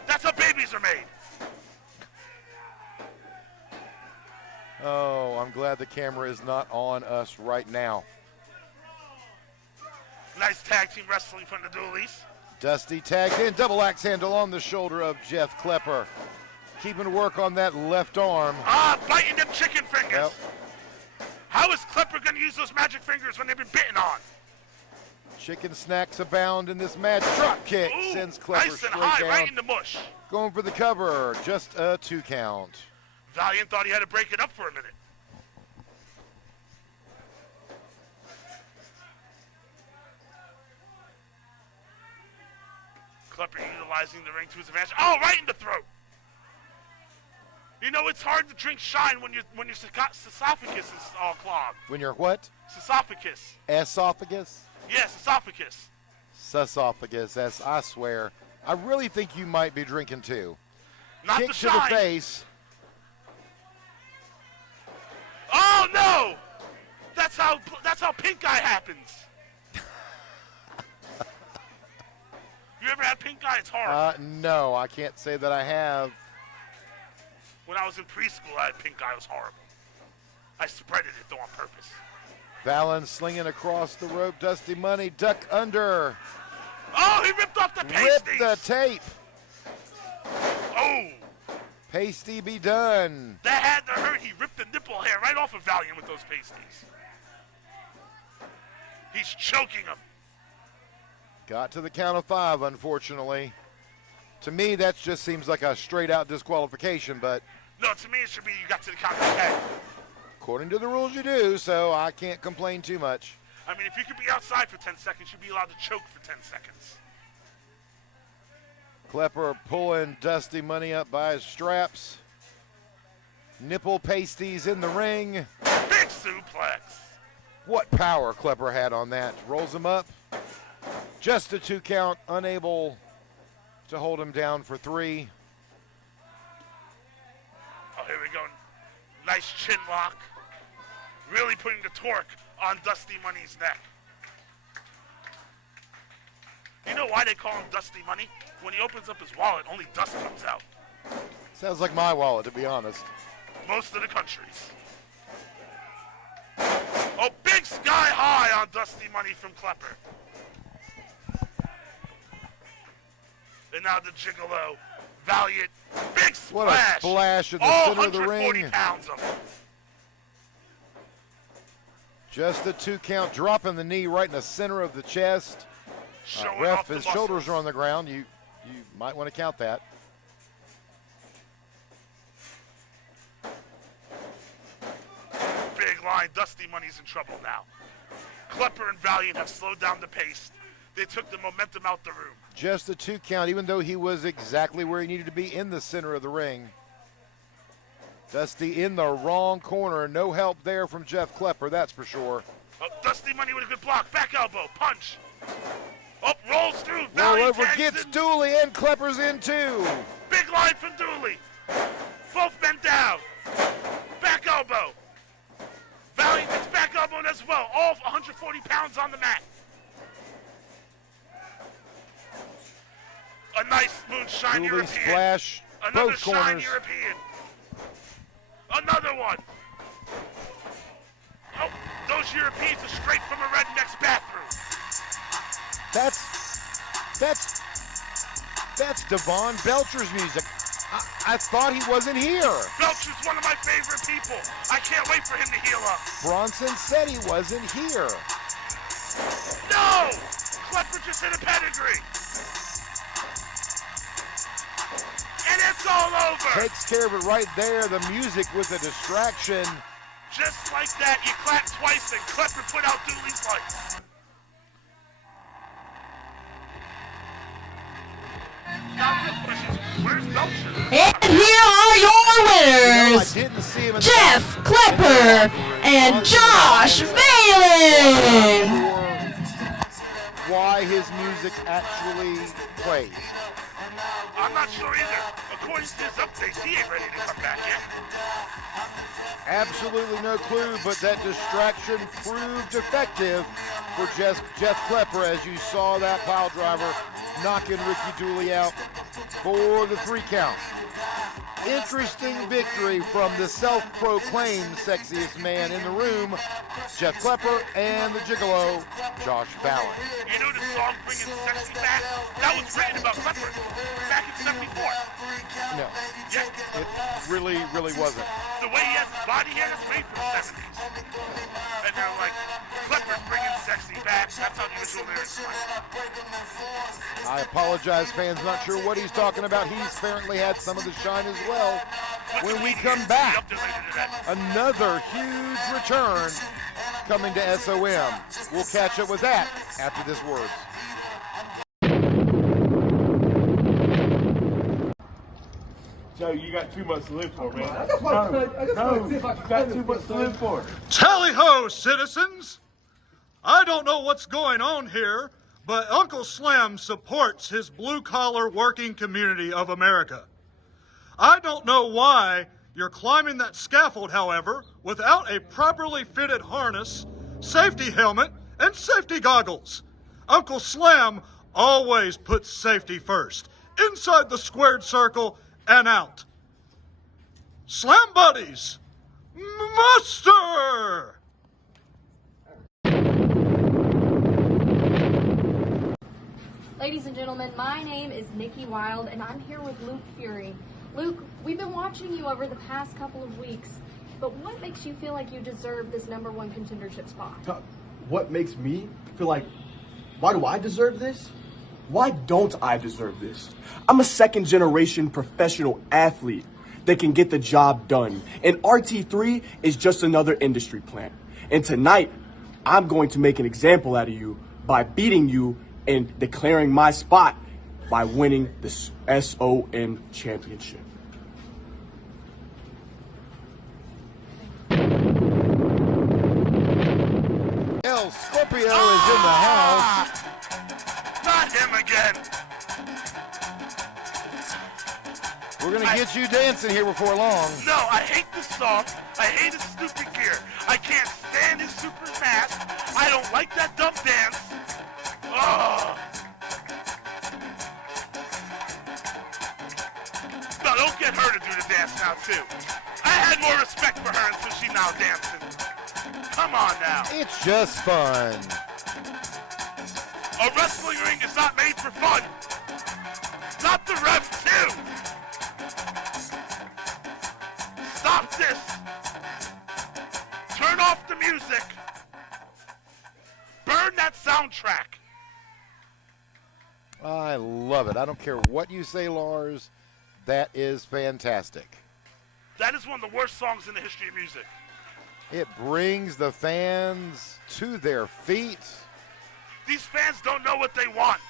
That's how babies are made. Oh, I'm glad the camera is not on us right now. Nice tag team wrestling from the Doolies. Dusty tagged in, double axe handle on the shoulder of Jeff Klepper. Keeping work on that left arm. Biting them chicken fingers. Yep. How is Klepper going to use those magic fingers when they've been bitten on? Chicken snacks abound in this match. Drop kick sends Klepper Nice and straight high, down. right in the mush. Going for the cover, just a 2 count. Valiant thought he had to break it up for a minute. Klepper utilizing the ring to his advantage. Oh, right in the throat. You know, it's hard to drink shine when your esophagus is all clogged. When you're what? Esophagus. Esophagus? Yes, esophagus. Susophagus, I swear. I really think you might be drinking too. Not Kick the to shine. the face. Oh no! That's how pink eye happens. You ever had pink eye? It's horrible. No, I can't say that I have. When I was in preschool, I had pink eye. It was horrible. I spreaded it though on purpose. Valen slinging across the rope. Dusty Money duck under. Oh, he ripped off the pasties. Rip the tape. Oh. Pasty be done. That had to hurt. He ripped the nipple hair right off of Valiant with those pasties. He's choking him. Got to the count of 5, unfortunately. To me, that just seems like a straight-out disqualification, but... No, to me it should be you got to the count of 10. According to the rules, you do, so I can't complain too much. I mean, if you could be outside for 10 seconds, you'd be allowed to choke for 10 seconds. Klepper pulling Dusty Money up by his straps. Nipple pasties in the ring. Big suplex. What power Klepper had on that. Rolls him up. Just a 2 count, unable to hold him down for 3. Oh, here we go. Nice chin lock. Really putting the torque on Dusty Money's neck. You know why they call him Dusty Money? When he opens up his wallet, only dust comes out. Sounds like my wallet, to be honest. Most of the countries. Oh, big sky high on Dusty Money from Klepper. And now the Gigolo, Valiant, big splash. What a splash in the all center of the 140 ring. pounds of it. Just a 2 count, dropping the knee right in the center of the chest. Showing Ref, off the his muscles. shoulders are on the ground. You might want to count that. Big line, Dusty Money's in trouble now. Klepper and Valiant have slowed down the pace. They took the momentum out the room. Just a 2 count, even though he was exactly where he needed to be in the center of the ring. Dusty in the wrong corner. No help there from Jeff Klepper, that's for sure. Oh, Dusty Money with a good block. Back elbow, punch. Up, rolls through. Roll Valiant over, tags gets in. Dooley, and Klepper's in too. Big line from Dooley. Both men down. Back elbow. Valiant gets back elbowed as well. All 140 pounds on the mat. A nice moonshine Dooley European. splash, Another both shine corners. European. Another one. Oh, those Europeans are straight from a redneck's bathroom. That's Devon Belcher's music. I thought he wasn't here. Belcher's one of my favorite people. I can't wait for him to heal up. Bronson said he wasn't here. No! Klepper just hit a pedigree. And it's all over. Takes care of it right there. The music was a distraction. Just like that, you clap twice and Klepper put out Dooley's lights. Where's Belcher? And here are your winners, I didn't see him in Jeff Klepper and Josh Valen. Why his music actually plays. I'm not sure either. According to his updates, he ain't ready to come back yet. Absolutely no clue, but that distraction proved effective for Jeff Klepper as you saw that pile driver knocking Ricky Dooley out for the 3 count. Interesting victory from the self-proclaimed sexiest man in the room, Jeff Klepper, and the Gigolo, Josh Valen. You know the song Bringing Sexy Back? That was written about Klepper back in 74. No, Yeah. it really wasn't. The way he has his body hair is made from the 70s. And they're like, Klepper's bringing sexy back. That's how the original lyrics went. I apologize, fans. Not sure what he's talking about. He's apparently had some of the shine as well. When we come back, another huge return coming to SOM. We'll catch up with that after this word. Joe, you got too much to live for, man. No, you got too much to live for. Tally-ho, citizens! I don't know what's going on here, but Uncle Slim supports his blue-collar working community of America. I don't know why you're climbing that scaffold, however, without a properly fitted harness, safety helmet, and safety goggles. Uncle Slim always puts safety first, inside the squared circle and out. Slam buddies, muster! Ladies and gentlemen, my name is Nikki Wild, and I'm here with Luke Fury. Luke, we've been watching you over the past couple of weeks, but what makes you feel like you deserve this #1 contendership spot? What makes me feel like, why do I deserve this? Why don't I deserve this? I'm a second-generation professional athlete that can get the job done, and RT3 is just another industry plant. And tonight, I'm going to make an example out of you by beating you and declaring my spot by winning the SOM Championship. El Scorpio is in the house. Not him again. We're going to get you dancing here before long. No, I hate this song. I hate his stupid gear. I can't stand his super mask. I don't like that dumb dance. Oh. No, don't get her to do the dance now, too. I had more respect for her until she's now dancing. Come on now. It's just fun. A wrestling ring is not made for fun. Not the ref, too. Stop this. Turn off the music. Burn that soundtrack. I love it. I don't care what you say, Lars. That is fantastic. That is one of the worst songs in the history of music. It brings the fans to their feet. These fans don't know what they want.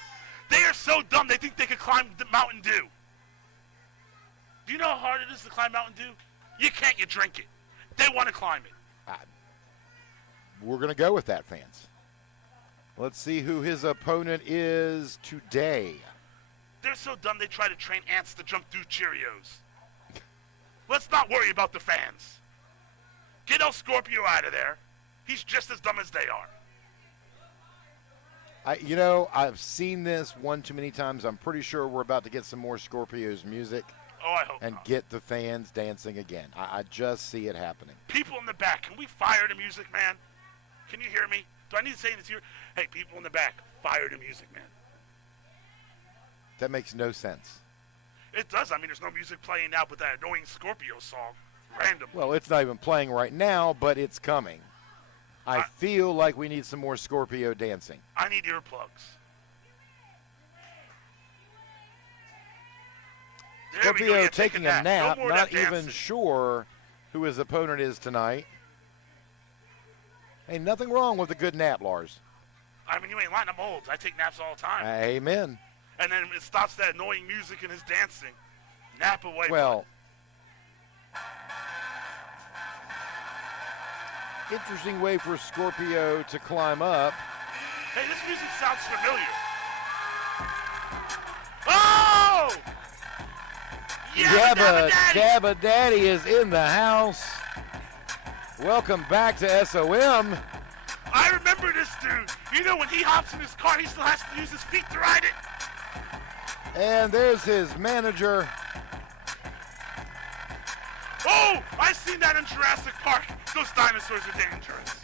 They are so dumb they think they could climb the Mountain Dew. Do you know how hard it is to climb Mountain Dew? You can't, you drink it. They want to climb it. We're going to go with that, fans. Let's see who his opponent is today. They're so dumb they try to train ants to jump through Cheerios. Let's not worry about the fans. Get El Scorpio out of there. He's just as dumb as they are. I've seen this one too many times. I'm pretty sure we're about to get some more Scorpio's music. Oh, I hope and not. Get the fans dancing again. I just see it happening. People in the back, can we fire the music, man? Can you hear me? Do I need to say this here? Hey, people in the back, fire the music, man. That makes no sense. It does. I mean, there's no music playing now but that annoying Scorpio song. Random. Well, it's not even playing right now, but it's coming. I feel like we need some more Scorpio dancing. I need earplugs. Scorpio taking a nap, not even sure who his opponent is tonight. Ain't nothing wrong with a good nap, Lars. I mean, you ain't lying. I'm old. I take naps all the time. Amen. And then it stops that annoying music and his dancing. Nap away. Well, interesting way for Scorpio to climb up. Hey, this music sounds familiar. Oh! Yaba Daba Daddy is in the house. Welcome back to SOM. I remember this dude. You know, when he hops in his car, he still has to use his feet to ride it. And there's his manager. Oh, I seen that in Jurassic Park. Those dinosaurs are dangerous.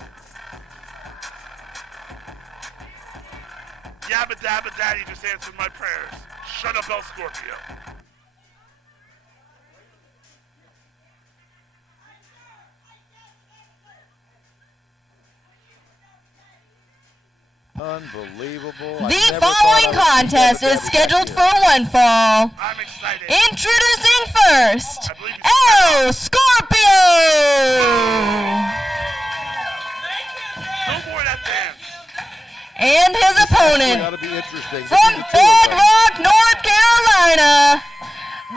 Yaba Daba Daddy just answered my prayers. Shut up, El Scorpio. Unbelievable. The following contest is scheduled for one fall. I'm excited. Introducing first, El Scorpio! No more of that dance. And his opponent, Gotta be interesting. from Bedrock, North Carolina,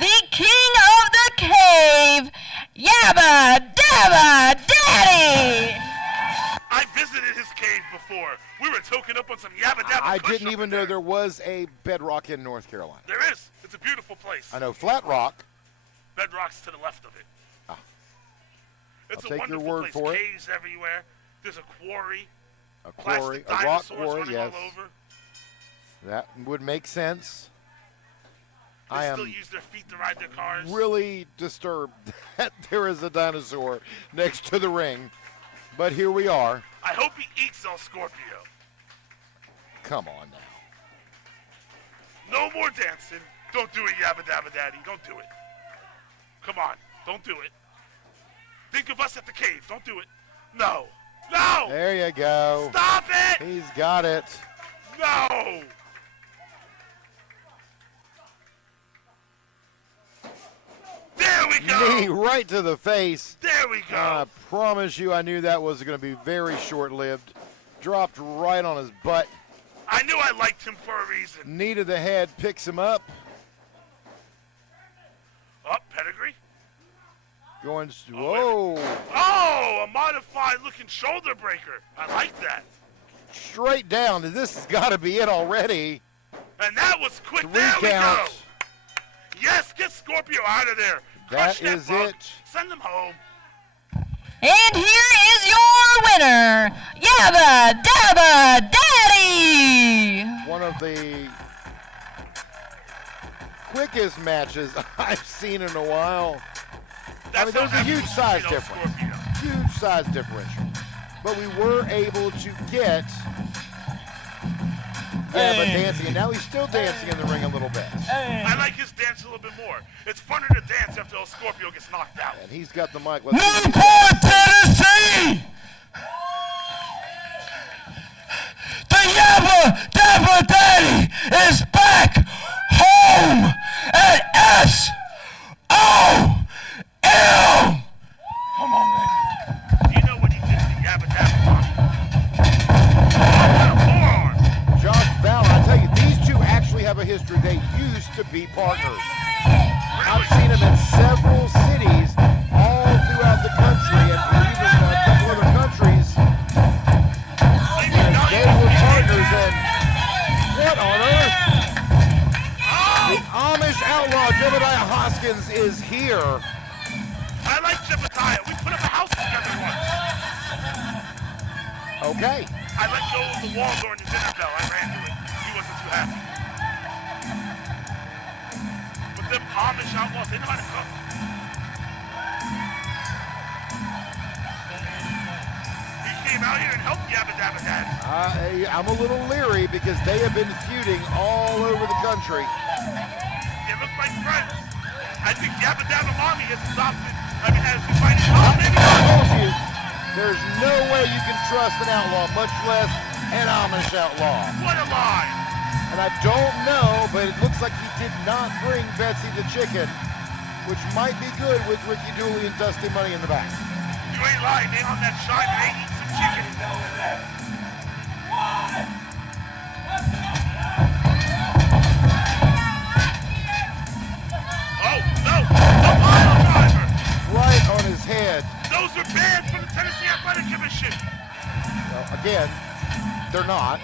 the king of the cave, Yaba Daba Daddy! I visited his cave before. We were toking up on some Yaba Dabba. I didn't even know there was a Bedrock in North Carolina. There is. It's a beautiful place. I know Flat Rock. Bedrock's to the left of it. Ah. It's I'll a take your wonderful word place. for it. Caves everywhere. There's a quarry. A quarry, Plastic a rock dinosaurs quarry, running yes. all over. That would make sense. They I still am use their feet to ride their cars. really disturbed that there is a dinosaur next to the ring, but here we are. I hope he eats El Scorpio. Come on now. No more dancing. Don't do it, Yaba Dabba Daddy. Don't do it. Come on. Don't do it. Think of us at the cave. Don't do it. No. No! There you go. Stop it! He's got it. No! There we go! Knee right to the face. There we go! I promise you I knew that was going to be very short-lived. Dropped right on his butt. I knew I liked him for a reason. Knee to the head picks him up. Oh, pedigree. Going to, whoa. Oh, a modified looking shoulder breaker. I like that. Straight down. This has got to be it already. And that was quick. 3 there we go. counts. Yes, get Scorpio out of there. That Crush is bug. it. Send him home. And here is your winner, Yaba Daba Daddy! One of the quickest matches I've seen in a while. I mean, there's a huge size difference. Huge size differential. But we were able to get Yaba dancing, and now he's still dancing in the ring a little bit. I like his dance a little bit more. It's funner to dance after El Scorpio gets knocked out. And he's got the mic. Newport, Tennessee! The Yaba Daba Daddy is back home at SOM! Come on, man. You know what he did to Yaba Daba? Josh Ballard, I tell you, these two actually have a history. They used to be partners. I've seen them in several cities all throughout the country and even a couple other countries. And they were partners, and what on earth? The Amish outlaw Jebediah Hoskins is here. I like Jebediah. We put up a house together once. Okay. I let go of the wall during the dinner bell. I ran to it. He wasn't too happy. But them Amish outlaws, they know how to cook. He came out here and helped Yaba Daba Daddy. I'm a little leery because they have been feuding all over the country. They look like friends. I think Yaba Daba Mommy has adopted, has invited Mom. I told you, there's no way you can trust an outlaw, much less an Amish outlaw. What a lie! And I don't know, but it looks like he did not bring Betsy the chicken, which might be good with Ricky Dooley and Dusty Money in the back. You ain't lying. They on that shine and they eat some chicken. Oh, no! The pile driver! Right on his head. Those are banned from the Tennessee Athletic Commission. Well, again, they're not.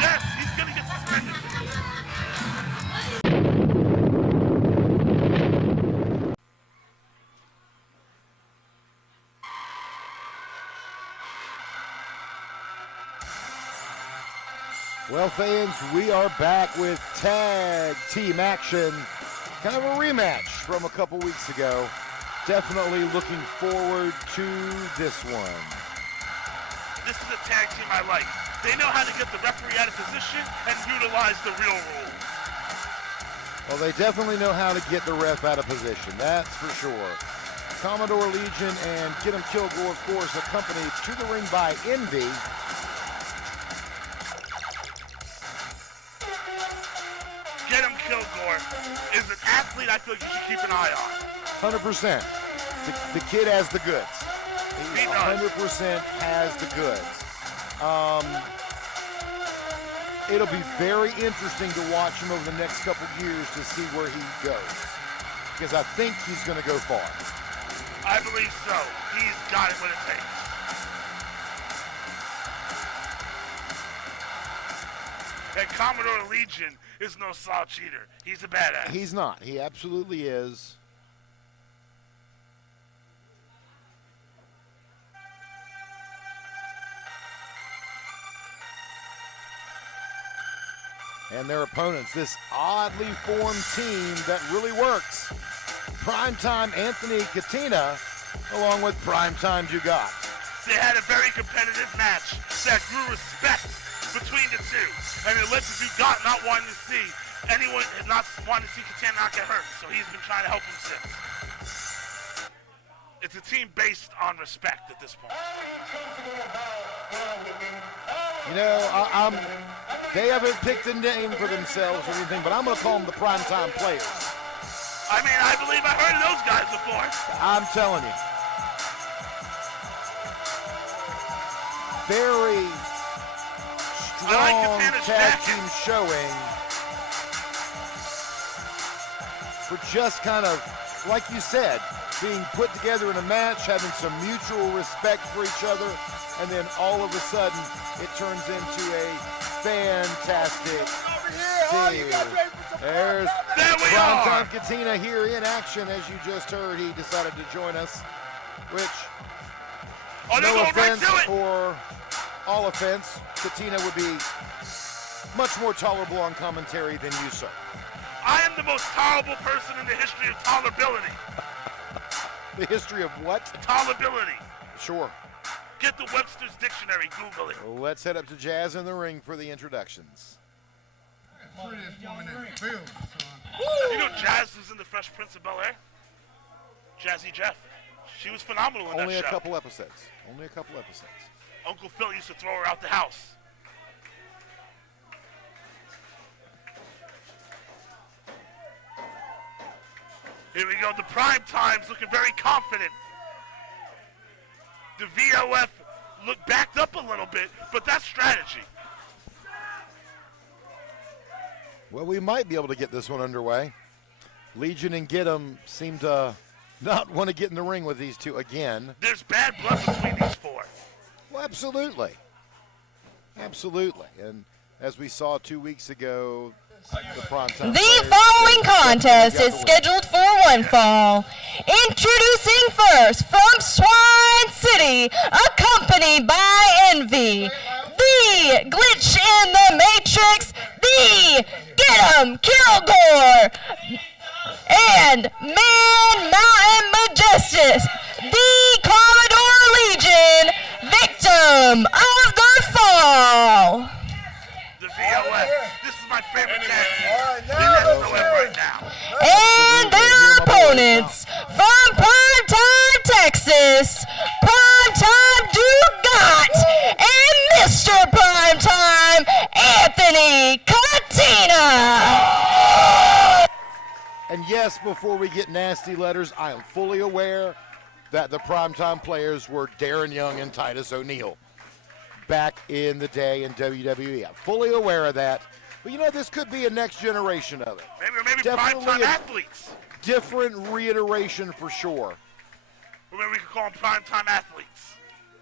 Yes, he's going to get suspended. Well, fans, we are back with tag team action. Kind of a rematch from a couple weeks ago. Definitely looking forward to this one. This is a tag team I like. They know how to get the referee out of position and utilize the real rules. Well, they definitely know how to get the ref out of position, that's for sure. Commodore Legion and Get 'em Kilgore, of course, accompanied to the ring by Envy. Get 'em Kilgore is an athlete I feel like you should keep an eye on. 100%. The kid has the goods. He does. 100% has the goods. It'll be very interesting to watch him over the next couple years to see where he goes. Because I think he's going to go far. I believe so. He's got it what it takes. And Commodore Legion is no slouch either. He's a badass. He's not. He absolutely is. And their opponents, this oddly formed team that really works. Primetime Anthony Katina, along with Primetime Dugat. They had a very competitive match that grew respect between the two. And it led to Dugat not wanting to see anyone, not wanting to see Katina not get hurt. So he's been trying to help him since. It's a team based on respect at this point. You know, they haven't picked a name for themselves or anything, but I'm going to call them the Primetime Players. I mean, I believe I heard of those guys before. I'm telling you. Very strong tag team showing for just kind of, like you said, being put together in a match, having some mutual respect for each other, and then all of a sudden it turns into a fantastic deal. There's Primetime Katina here in action. As you just heard, he decided to join us, which, no offense or all offense, Katina would be much more tolerable on commentary than you, sir. I am the most tolerable person in the history of tolerability. The history of what? Tolerability. Sure. Get the Webster's Dictionary, Google it. Let's head up to Jazz in the ring for the introductions. You know Jazz was in the Fresh Prince of Bel-Air? Jazzy Jeff. She was phenomenal in that show. Only a couple episodes. Only a couple episodes. Uncle Phil used to throw her out the house. Here we go. The Prime Time's looking very confident. The VOF looked backed up a little bit, but that's strategy. Well, we might be able to get this one underway. Legion and Gidim seem to not want to get in the ring with these two again. There's bad blood between these four. Well, absolutely. Absolutely. And as we saw 2 weeks ago, the following contest is scheduled for one fall. Introducing first from Swine City, accompanied by Envy, the Glitch in the Matrix, the Get 'em Kilgore, and Man Mountain Majestic, the Commodore Legion, victim of the fall. The VOF. This is my favorite tag team. Right now. And their opponents from Primetime, Texas, Primetime Dugat, and Mr. Primetime, Anthony Katina. And yes, before we get nasty letters, I am fully aware that the Primetime players were Darren Young and Titus O'Neil back in the day in WWE. I'm fully aware of that. But you know, this could be a next generation of it. Maybe Primetime athletes. Different reiteration for sure. Or maybe we could call them Primetime athletes.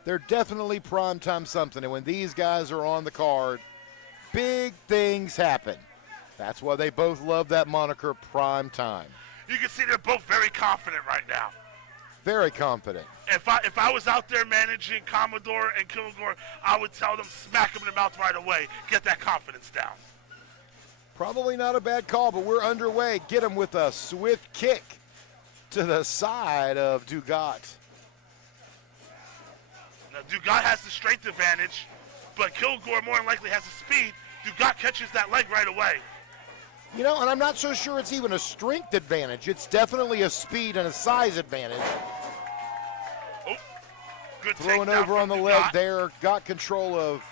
They're definitely Primetime something. And when these guys are on the card, big things happen. That's why they both love that moniker, Primetime. You can see they're both very confident right now. Very confident. If I was out there managing Commodore and Kilgore, I would tell them, smack them in the mouth right away. Get that confidence down. Probably not a bad call, but we're underway. Get him with a swift kick to the side of Dugat. Now, Dugat has the strength advantage, but Kilgore more than likely has the speed. Dugat catches that leg right away. You know, and I'm not so sure it's even a strength advantage. It's definitely a speed and a size advantage. Oh, good throwing over on the leg there. Got control of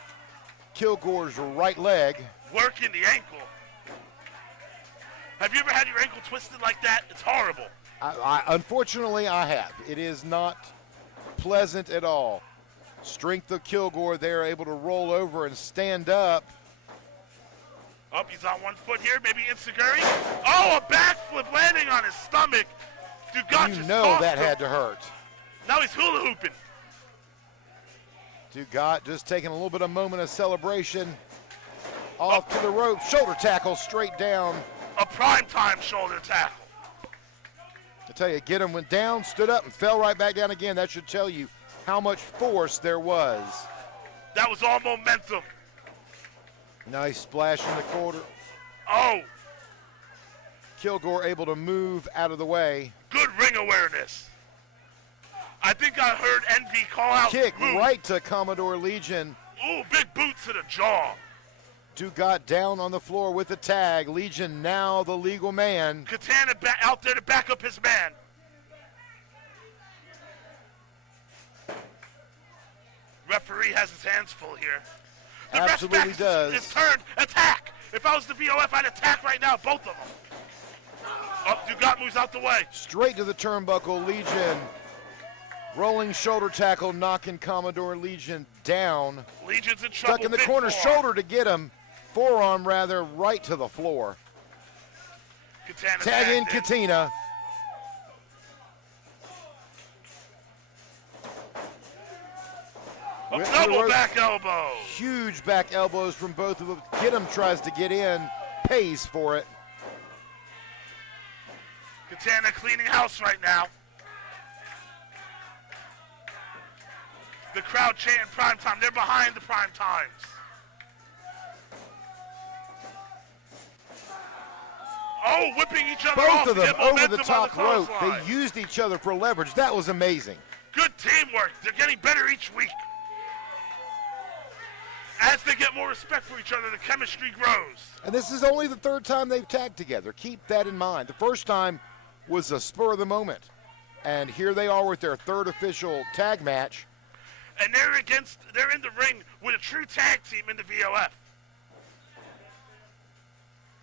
Kilgore's right leg. Working the ankle. Have you ever had your ankle twisted like that? It's horrible. Unfortunately, I have. It is not pleasant at all. Strength of Kilgore there, able to roll over and stand up. Oh, he's on one foot here, maybe Inseguri. Oh, a backflip landing on his stomach. Dugat You know that had to hurt. Now he's hula hooping. Dugat just taking a little bit of moment of celebration. Off to the rope, shoulder tackle straight down. A Primetime shoulder tackle. I tell you, Gidim went down, stood up, and fell right back down again. That should tell you how much force there was. That was all momentum. Nice splash in the quarter. Oh. Kilgore able to move out of the way. Good ring awareness. I think I heard Envy call out. Kick right to Commodore Legion. Ooh, big boot to the jaw. Dugat down on the floor with the tag. Legion now the legal man. Katana out there to back up his man. Referee has his hands full here. The Absolutely does. It's turned. Attack. If I was the VOF, I'd attack right now, both of them. Oh, Dugat moves out the way. Straight to the turnbuckle. Legion Rolling shoulder tackle, knocking Commodore Legion down. Legion's in trouble. Stuck in the corner, shoulder to get him. Forearm, rather, right to the floor. Tag in Katina. Double back elbow. Huge back elbows from both of them. Get him tries to get in, pays for it. Katana cleaning house right now. The crowd chanting prime time. They're behind the prime times. Oh, whipping each other off. Both of them over the top rope. They used each other for leverage. That was amazing. Good teamwork. They're getting better each week. As they get more respect for each other, the chemistry grows. And this is only the third time they've tagged together. Keep that in mind. The first time was a spur of the moment. And here they are with their third official tag match. And they're in the ring with a true tag team in the VOF.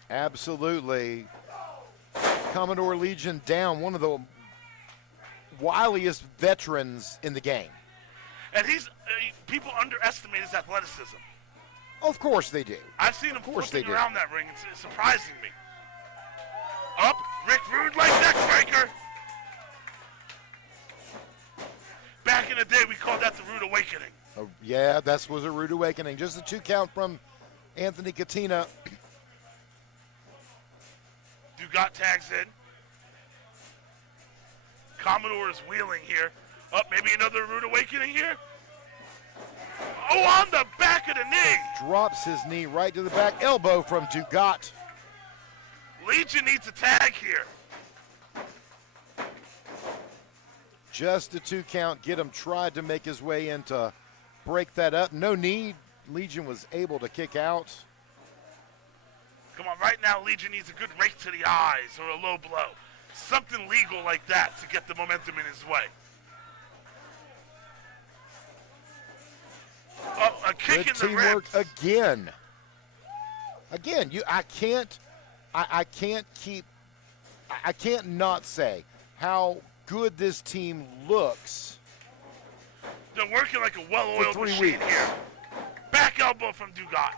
Absolutely. Commodore Legion down, one of the wiliest veterans in the game. And people underestimate his athleticism. Of course they do. I've seen him flipping around that ring. It's surprising me. Up, Rick Rude like neck breaker. Back in the day, we called that the Rude Awakening. Oh, yeah, that was a rude awakening. Just a 2 count from Anthony Katina. Dugat tags in. Commodore is wheeling here. Up, maybe another Rude Awakening here. Oh, on the back of the knee. Drops his knee right to the back. Elbow from Dugat. Legion needs a tag here. Just a 2 count. Get him tried to make his way in to break that up. No need. Legion was able to kick out. Come on, right now Legion needs a good rake to the eyes or a low blow. Something legal like that to get the momentum in his way. Oh, a kick Good in the teamwork ribs. again. Again, I can't not say how good this team looks. They're working like a well-oiled For 3 machine weeks. here. Back elbow from Dugat.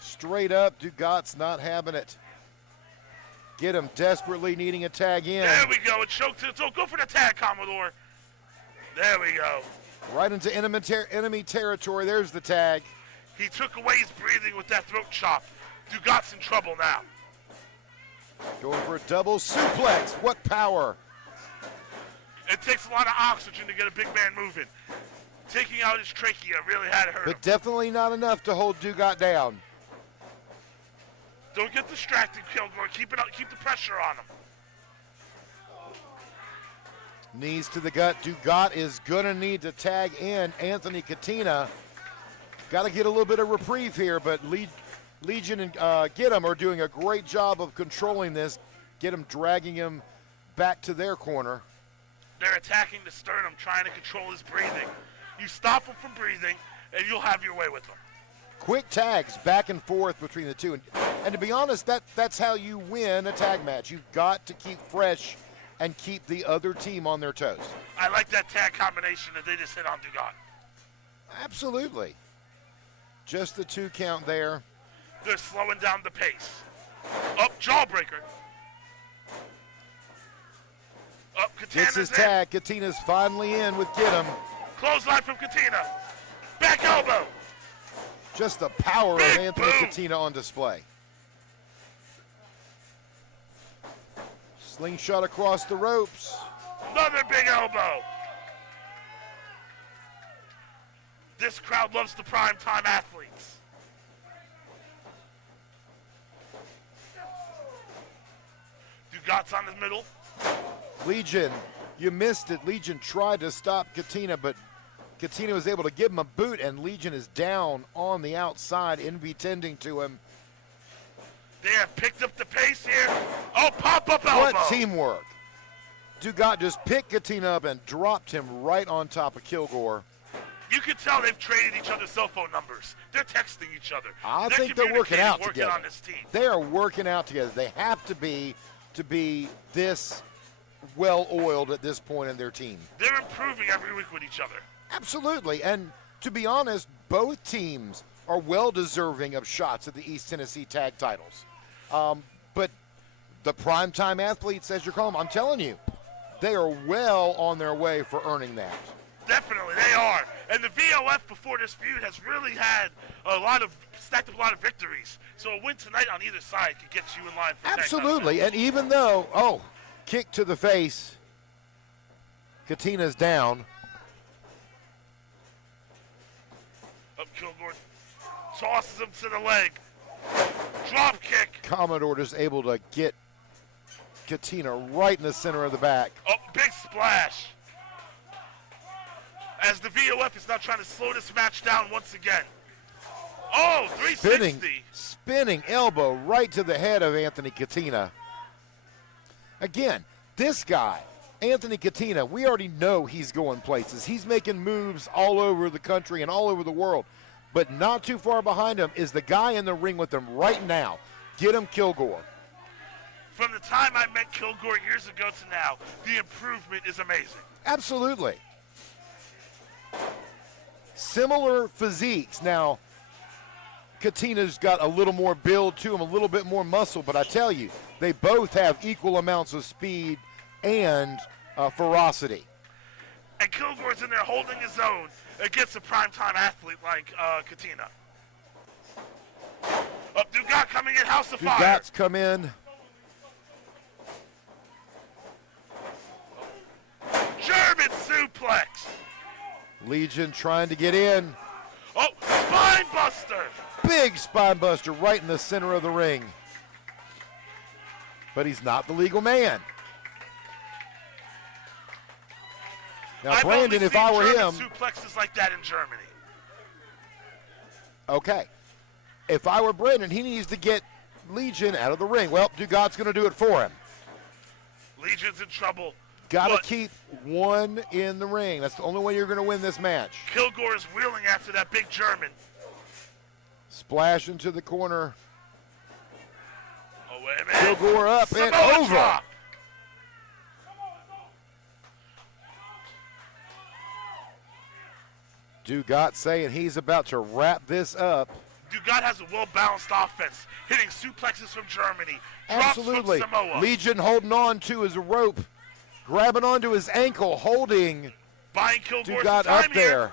Straight up, Dugat's not having it. Get him desperately needing a tag in. There we go. It choked it. So go for the tag, Commodore. There we go. Right into enemy territory. There's the tag. He took away his breathing with that throat chop. Dugat's in trouble now. Going for a double suplex. What power. It takes a lot of oxygen to get a big man moving. Taking out his trachea really had to hurt him. But definitely not enough to hold Dugat down. Don't get distracted, Kilgore. Keep it up. Keep the pressure on him. Knees to the gut. Dugat is going to need to tag in Anthony Katina. Got to get a little bit of reprieve here, but Legion and Get 'em are doing a great job of controlling this. Get 'em dragging him back to their corner. They're attacking the sternum, trying to control his breathing. You stop him from breathing, and you'll have your way with him. Quick tags back and forth between the two. And to be honest, that's how you win a tag match. You've got to keep fresh and keep the other team on their toes. I like that tag combination that they just hit on Dugat. Absolutely. Just the 2 count there. They're slowing down the pace. Up, jawbreaker. Up, Katina's Gets his in. tag. Katina's finally in with Get 'em. Clothesline from Katina. Back elbow. Just the power Big of Anthony boom. Katina on display. Slingshot across the ropes. Another big elbow. This crowd loves the primetime athletes. Dugat's on the middle. Legion, you missed it. Legion tried to stop Katina, but Katina was able to give him a boot, and Legion is down on the outside, Envy tending to him. They have picked up the pace here. Oh, pop-up elbow. What teamwork. Dugat just picked Katina up and dropped him right on top of Kilgore. You can tell they've traded each other's cell phone numbers. They're texting each other. I think they're working out working together. on this team. They are working out together. They have to be to be this well-oiled at this point in their team. They're improving every week with each other. Absolutely, and to be honest, both teams are well-deserving of shots at the East Tennessee tag titles. But the primetime athletes, as you're calling them, I'm telling you, they are well on their way for earning that. Definitely, they are. And the VOF before this feud has really had stacked up a lot of victories. So a win tonight on either side could get you in line for Absolutely, and even though, kick to the face, Katina's down. Up Kilgore, tosses him to the leg. Drop kick. Commodore just able to get Katina right in the center of the back. Oh, big splash. As the VOF is now trying to slow this match down once again. Oh, 360. Spinning elbow right to the head of Anthony Katina. Again, this guy, Anthony Katina, we already know he's going places. He's making moves all over the country and all over the world. But not too far behind him is the guy in the ring with him right now. Get him, Kilgore. From the time I met Kilgore years ago to now, the improvement is amazing. Absolutely. Similar physiques. Now, Katina's got a little more build to him, a little bit more muscle, but I tell you, they both have equal amounts of speed and ferocity. And Kilgore's in there holding his own against a primetime athlete like Katina. Dugat coming in, House of Fire. Dugat's come in. German suplex. Legion trying to get in. Oh, spine buster. Big spine buster right in the center of the ring. But he's not the legal man. Now, Brandon, if I were him. Suplexes like that in Germany. Okay. If I were Brandon, he needs to get Legion out of the ring. Well, Dugat's going to do it for him. Legion's in trouble. Got to keep one in the ring. That's the only way you're going to win this match. Kilgore is wheeling after that big German. Splash into the corner. Oh, wait a minute. Kilgore up Samoa and over. Drop. Dugat saying he's about to wrap this up. Dugat has a well-balanced offense, hitting suplexes from Germany. Absolutely. Drops from Samoa. Legion holding on to his rope, grabbing onto his ankle, holding Buying Kilgore's Dugat time up there.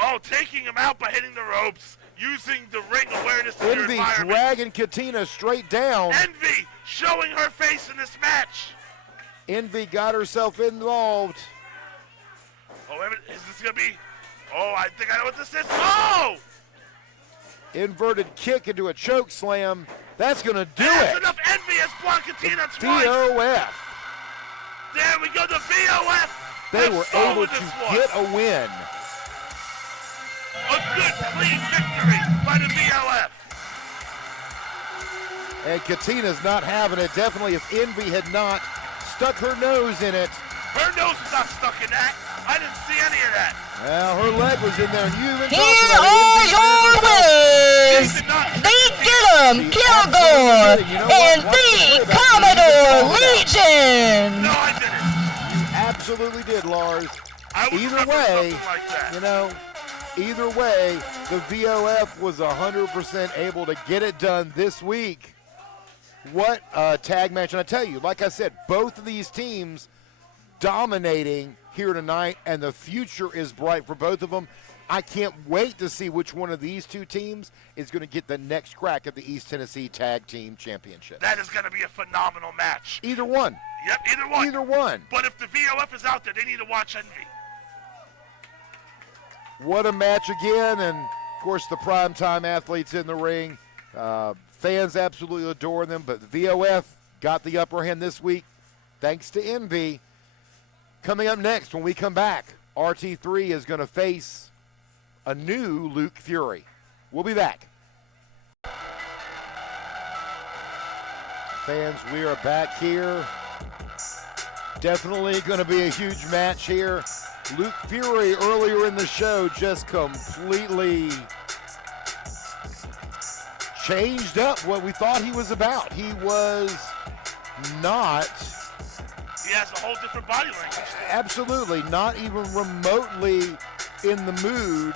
Oh, taking him out by hitting the ropes, using the ring awareness of your Envy environment. dragging Katina straight down. Envy showing her face in this match. Envy got herself involved. Oh, wait a minute. Is this going to be... Oh, I think I know what this is. Oh! Inverted kick into a choke slam. That's going to do That's it. enough. Envy has blocked Katina twice. VOF. There we go, the VOF. They were able to get a win. A good, clean victory by the VOF. And Katina's not having it. Definitely if Envy had not stuck her nose in it. Her nose was not stuck in that. I didn't see any of that. Well, her leg was in there. And you even Here talked about are your winners, the Get 'em Kilgore and the Commodore Legion. No, I didn't. You absolutely did, Lars. Either way, the VOF was 100% able to get it done this week. What a tag match. And I tell you, like I said, both of these teams dominating here tonight, and the future is bright for both of them. I can't wait to see which one of these two teams is going to get the next crack at the East Tennessee Tag Team Championship. That is going to be a phenomenal match. Either one. Yep, either one. Either one. But if the VOF is out there, they need to watch Envy. What a match again, and of course the primetime athletes in the ring. Fans absolutely adore them, but the VOF got the upper hand this week thanks to Envy. Coming up next, when we come back, RT3 is going to face a new Luke Fury. We'll be back. Fans, we are back here. Definitely going to be a huge match here. Luke Fury earlier in the show just completely changed up what we thought he was about. He was not. He has a whole different body language. Absolutely, not even remotely in the mood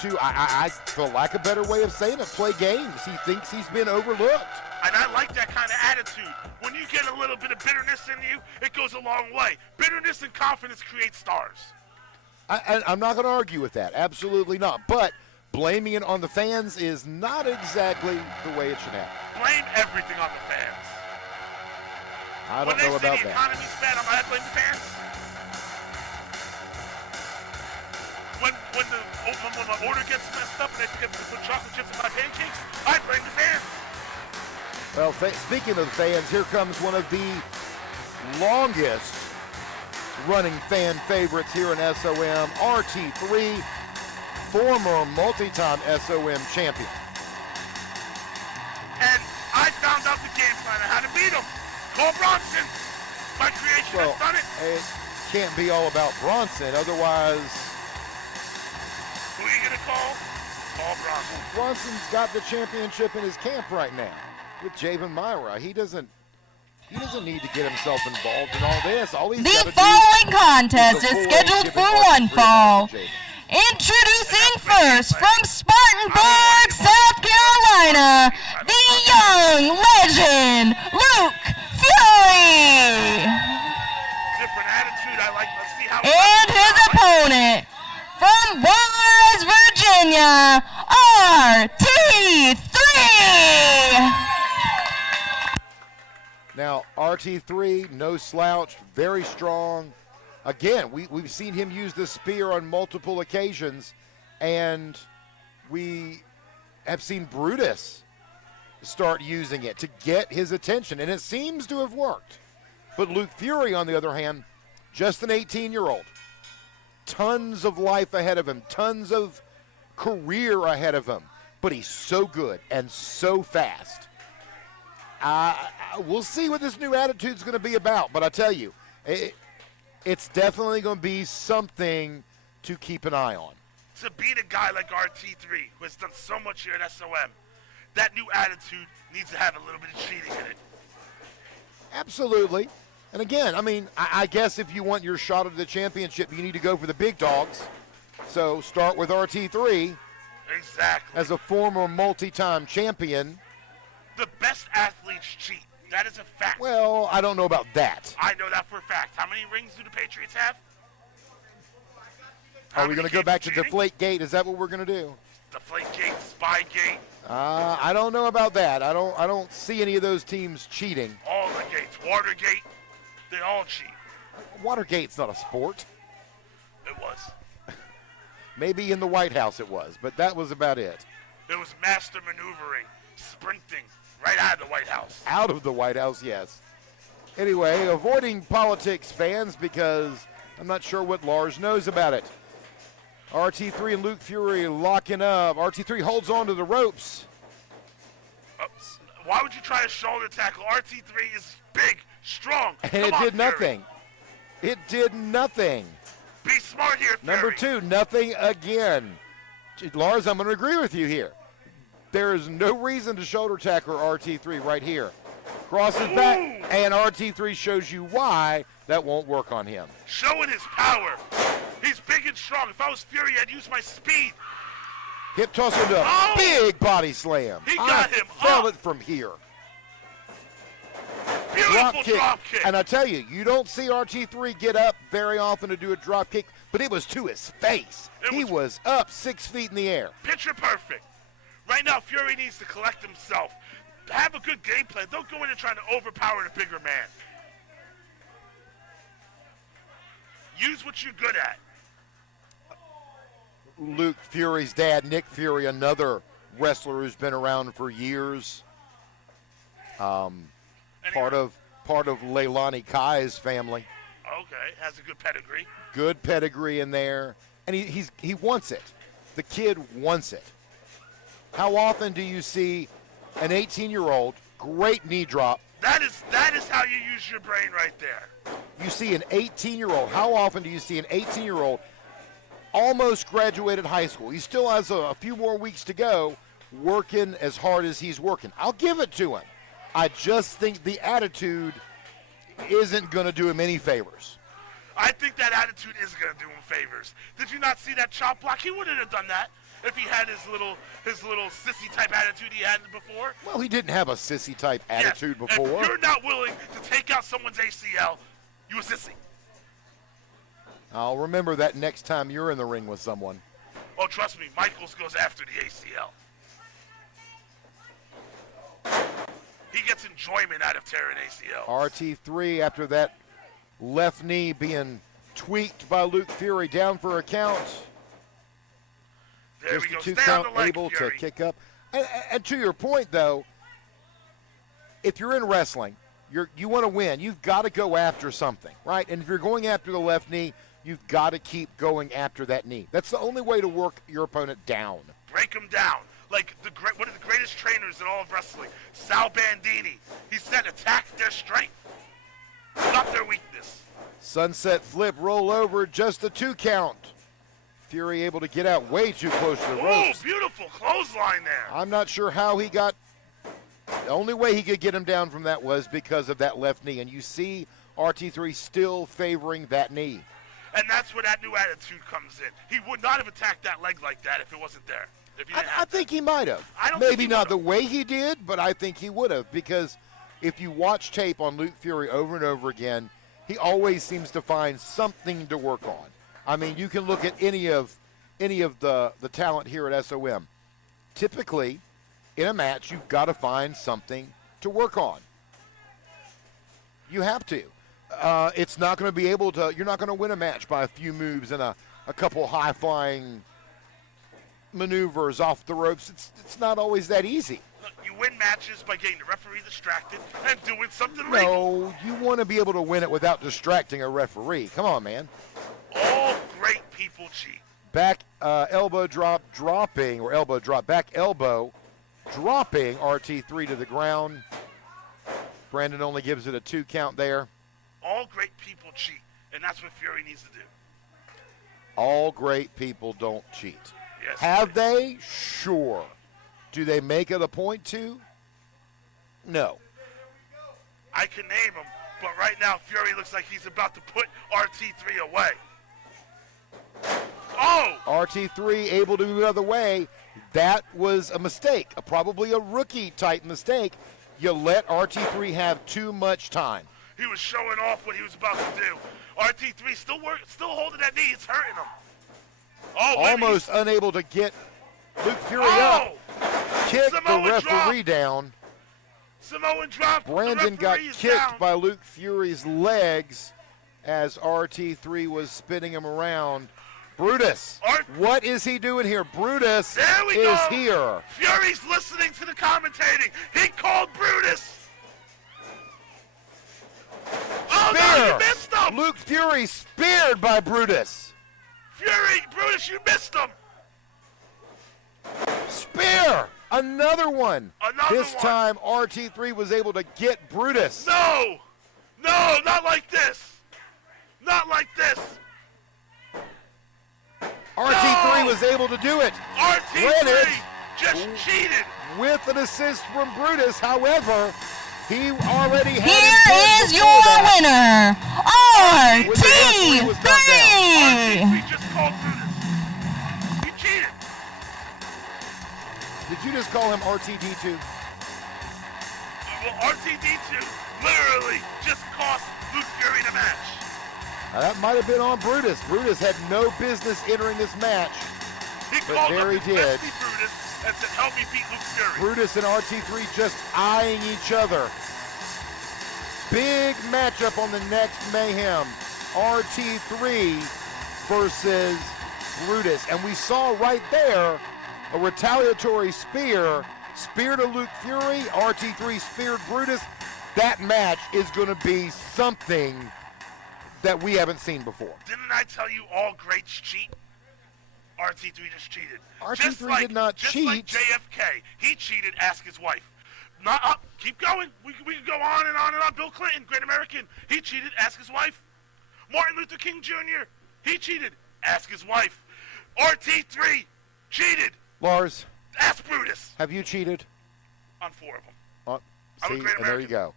to, I for lack of a better way of saying it, play games. He thinks he's been overlooked. And I like that kind of attitude. When you get a little bit of bitterness in you, it goes a long way. Bitterness and confidence create stars. I'm not going to argue with that. Absolutely not. But blaming it on the fans is not exactly the way it should happen. Blame everything on the fans. I don't know about When they say the that. economy's bad, I'm going to blame the fans. When my order gets messed up and they forget to put chocolate chips in my pancakes, I blame the fans. Well, speaking of fans, here comes one of the longest running fan favorites here in SOM, RT3, former multi-time SOM champion. And I found out the game plan on how to beat him. Call Bronson. My creation has done it. It can't be all about Bronson, otherwise. Who are you going to call? Call Bronson. Bronson's got the championship in his camp right now with Javen Myra. He doesn't need to get himself involved in all this. All he's The following contest is scheduled for one fall. Introducing first from Spartanburg, South Carolina, the young legend, Luke Fury. Different attitude. I like. Let's see how. And his opponent from Wise, Virginia, RT3. Now, RT3, no slouch, very strong. Again, we've seen him use the spear on multiple occasions, and we have seen Brutus start using it to get his attention, and it seems to have worked. But Luke Fury, on the other hand, just an 18-year-old. Tons of life ahead of him, tons of career ahead of him, but he's so good and so fast. We'll see what this new attitude is going to be about, but I tell you, it's definitely going to be something to keep an eye on. To beat a guy like RT3, who has done so much here at SOM, that new attitude needs to have a little bit of cheating in it. Absolutely. And again, I mean, I guess if you want your shot at the championship, you need to go for the big dogs. So start with RT3. Exactly. As a former multi-time champion. The best athletes cheat. That is a fact. Well, I don't know about that. I know that for a fact. How many rings do the Patriots have? Are we going to go back to Deflate Gate? Is that what we're going to do? Deflate Gate, Spy Gate. I don't know about that. I don't see any of those teams cheating. All the gates. Watergate, they all cheat. Watergate's not a sport. It was. Maybe in the White House it was, but that was about it. It was master maneuvering, sprinting, right out of the White House. Out of the White House, yes. Anyway, avoiding politics, fans, because I'm not sure what Lars knows about it. RT3 and Luke Fury locking up. RT3 holds on to the ropes. Why would you try a shoulder tackle? RT3 is big, strong. And it did nothing. It did nothing. Be smart here, Fury. Number two, nothing again. Lars, I'm going to agree with you here. There is no reason to shoulder tackle RT3 right here. Crosses back, and RT3 shows you why that won't work on him. Showing his power. He's big and strong. If I was Fury, I'd use my speed. Hip toss into a big body slam. He got him felt it from here. Beautiful drop kick. And I tell you, you don't see RT3 get up very often to do a drop kick, but it was to his face. He was up 6 feet in the air. Picture perfect. Right now, Fury needs to collect himself. Have a good game plan. Don't go in and try to overpower the bigger man. Use what you're good at. Luke Fury's dad, Nick Fury, another wrestler who's been around for years. Part of Leilani Kai's family. Okay, has a good pedigree. Good pedigree in there, and he wants it. The kid wants it. How often do you see an 18-year-old, great knee drop? That is how you use your brain right there. You see an 18-year-old. How often do you see an 18-year-old almost graduated high school? He still has a few more weeks to go, working as hard as he's working. I'll give it to him. I just think the attitude isn't going to do him any favors. I think that attitude is going to do him favors. Did you not see that chop block? He wouldn't have done that if he had his little sissy type attitude he had before. Well, he didn't have a sissy type attitude before. If you're not willing to take out someone's ACL, you a sissy. I'll remember that next time you're in the ring with someone. Oh, trust me, Michaels goes after the ACL. He gets enjoyment out of tearing ACL. RT3, after that left knee being tweaked by Luke Fury, down for a count. There Just we a go. 2 Stay count, on the leg, able Fury. to kick up. And to your point, though, if you're in wrestling, you want to win. You've got to go after something, right? And if you're going after the left knee, you've got to keep going after that knee. That's the only way to work your opponent down. Break him down. Like one of the greatest trainers in all of wrestling, Sal Bandini. He said attack their strength, not their weakness. Sunset flip, roll over, just a 2 count. Fury able to get out way too close to the ropes. Oh, beautiful clothesline there. I'm not sure how he got. The only way he could get him down from that was because of that left knee. And you see RT3 still favoring that knee. And that's where that new attitude comes in. He would not have attacked that leg like that if it wasn't there. I think he might have. Maybe not the way he did, but I think he would have. Because if you watch tape on Luke Fury over and over again, he always seems to find something to work on. I mean, you can look at any of the talent here at SOM. Typically, in a match, you've got to find something to work on. You have to. It's not going to be able to. You're not going to win a match by a few moves and a couple high-flying maneuvers off the ropes. It's not always that easy. Look, you win matches by getting the referee distracted and doing something No, you want to be able to win it without distracting a referee. Come on, man. All great people cheat. Back elbow drop, dropping, or elbow drop, back elbow, dropping RT3 to the ground. Brandon only gives it a 2 count there. All great people cheat, and that's what Fury needs to do. All great people don't cheat. Yes, Have they? Sure. Do they make it a point to? No. I can name them, but right now Fury looks like he's about to put RT3 away. Oh! RT3 able to move the other way. That was a mistake, probably a rookie-type mistake. You let RT3 have too much time. He was showing off what he was about to do. RT3 still holding that knee. It's hurting him. Oh, almost unable to get Luke Fury up. Kick the referee down. Samoan drop. Brandon got kicked by Luke Fury's legs as RT3 was spinning him around. Brutus, what is he doing here? Brutus is here. Fury's listening to the commentating. He called Brutus. Oh, no, you missed him. Luke Fury speared by Brutus. Brutus, you missed him. Spear, another one. This time RT3 was able to get Brutus. No, not like this. Not like this. RT3 was able to do it. RT3 just cheated. With an assist from Brutus, however, he already had. Here is your winner, RT3. RT3 just called Brutus. He cheated. Did you just call him RTD2? Well, RTD2 literally just cost Luke Fury the match. Now, that might have been on Brutus. Brutus had no business entering this match. But there he did. Brutus and said, help me beat Luke Fury. Brutus and RT3 just eyeing each other. Big matchup on the next Mayhem. RT3 versus Brutus. And we saw right there a retaliatory spear to Luke Fury. RT3 speared Brutus. That match is going to be something that we haven't seen before. Didn't I tell you all greats cheat? RT3 just cheated. RT3 did not cheat. Just like JFK. He cheated, ask his wife. Not up. Keep going. We can go on and on and on. Bill Clinton, great American. He cheated, ask his wife. Martin Luther King Jr., he cheated, ask his wife. RT3 cheated. Lars. Ask Brutus. Have you cheated? On 4 of them. See, and there you go.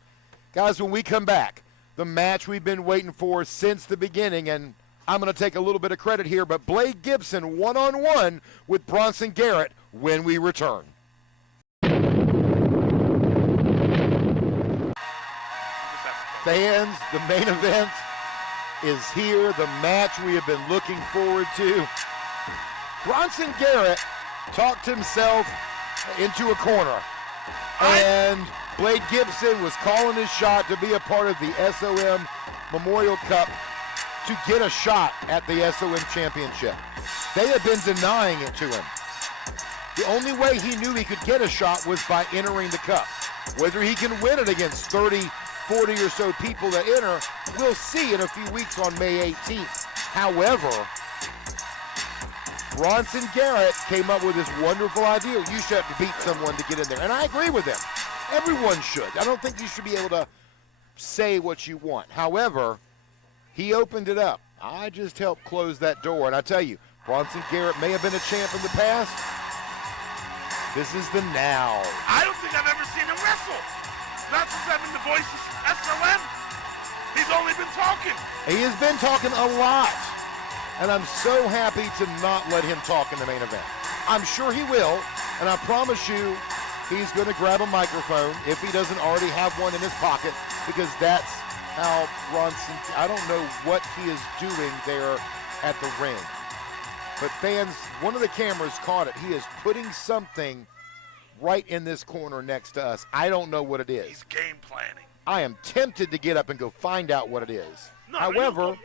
Guys, when we come back, the match we've been waiting for since the beginning, and I'm going to take a little bit of credit here, but Blade Gibson one-on-one with Bronson Garrett when we return. Fans, the main event is here, the match we have been looking forward to. Bronson Garrett talked himself into a corner, and Blade Gibson was calling his shot to be a part of the SOM Memorial Cup to get a shot at the SOM Championship. They have been denying it to him. The only way he knew he could get a shot was by entering the cup. Whether he can win it against 30, 40 or so people that enter, we'll see in a few weeks on May 18th. However, Bronson Garrett came up with this wonderful idea. You should have to beat someone to get in there. And I agree with him. Everyone should. I don't think you should be able to say what you want. However, he opened it up. I just helped close that door. And I tell you, Bronson Garrett may have been a champ in the past. This is the now. I don't think I've ever seen him wrestle. Not since I've been the voice of SOM. He's only been talking. He has been talking a lot. And I'm so happy to not let him talk in the main event. I'm sure he will. And I promise you, he's going to grab a microphone if he doesn't already have one in his pocket, because that's how Bronson, I don't know what he is doing there at the ring. But fans, one of the cameras caught it. He is putting something right in this corner next to us. I don't know what it is. He's game planning. I am tempted to get up and go find out what it is. However,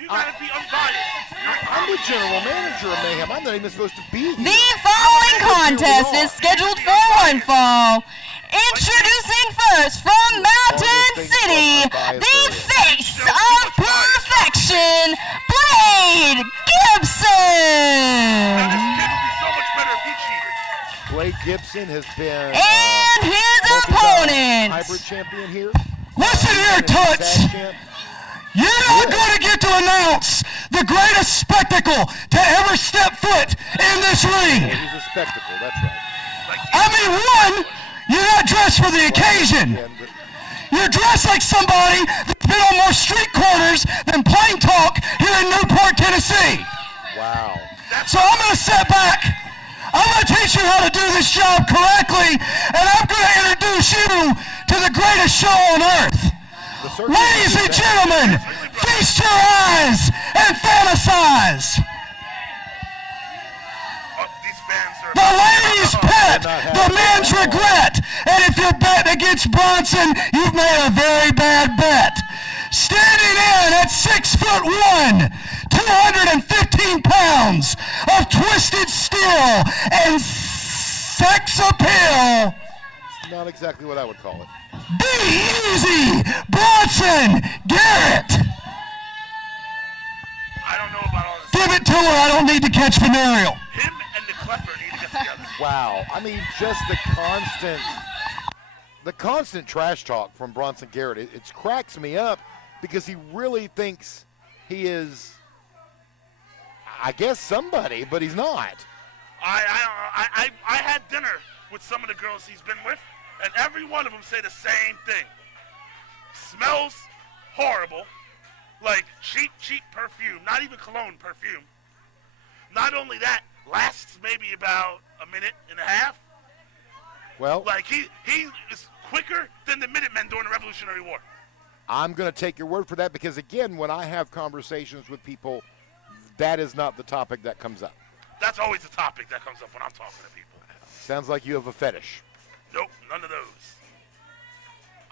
you gotta be unbiased. I'm the general manager of Mayhem. I'm not even supposed to be here. The following contest is scheduled for one fall. Introducing first from Mountain City, the face of perfection, Blade Gibson. So much better if he cheated. Blade Gibson has been and his opponent, hybrid champion here. Listen here, Toots. You're not going to get to announce the greatest spectacle to ever step foot in this ring. Yeah, he's a spectacle, that's right. I mean, one, you're not dressed for the occasion. You're dressed like somebody that's been on more street corners than plain talk here in Newport, Tennessee. Wow. So I'm going to sit back. I'm going to teach you how to do this job correctly, and I'm going to introduce you to the greatest show on earth. Ladies and gentlemen, feast your eyes and fantasize. The lady's pet, the man's regret. And if you're betting against Bronson, you've made a very bad bet. Standing in at 6'1", 215 pounds of twisted steel and sex appeal. It's not exactly what I would call it. Be easy, Bronson Garrett. I don't know about all this. Give it to her. I don't need to catch venereal. Him and the Klepper need to get together. Wow. I mean, just the constant trash talk from Bronson Garrett. It cracks me up because he really thinks he is, I guess, somebody, but he's not. I had dinner with some of the girls he's been with, and every one of them say the same thing. Smells horrible, like cheap perfume, not even cologne perfume. Not only that, lasts maybe about a minute and a half. Well, like he is quicker than the Minutemen during the Revolutionary War. I'm going to take your word for that because, again, when I have conversations with people, that is not the topic that comes up. That's always the topic that comes up when I'm talking to people. Sounds like you have a fetish. Nope, none of those.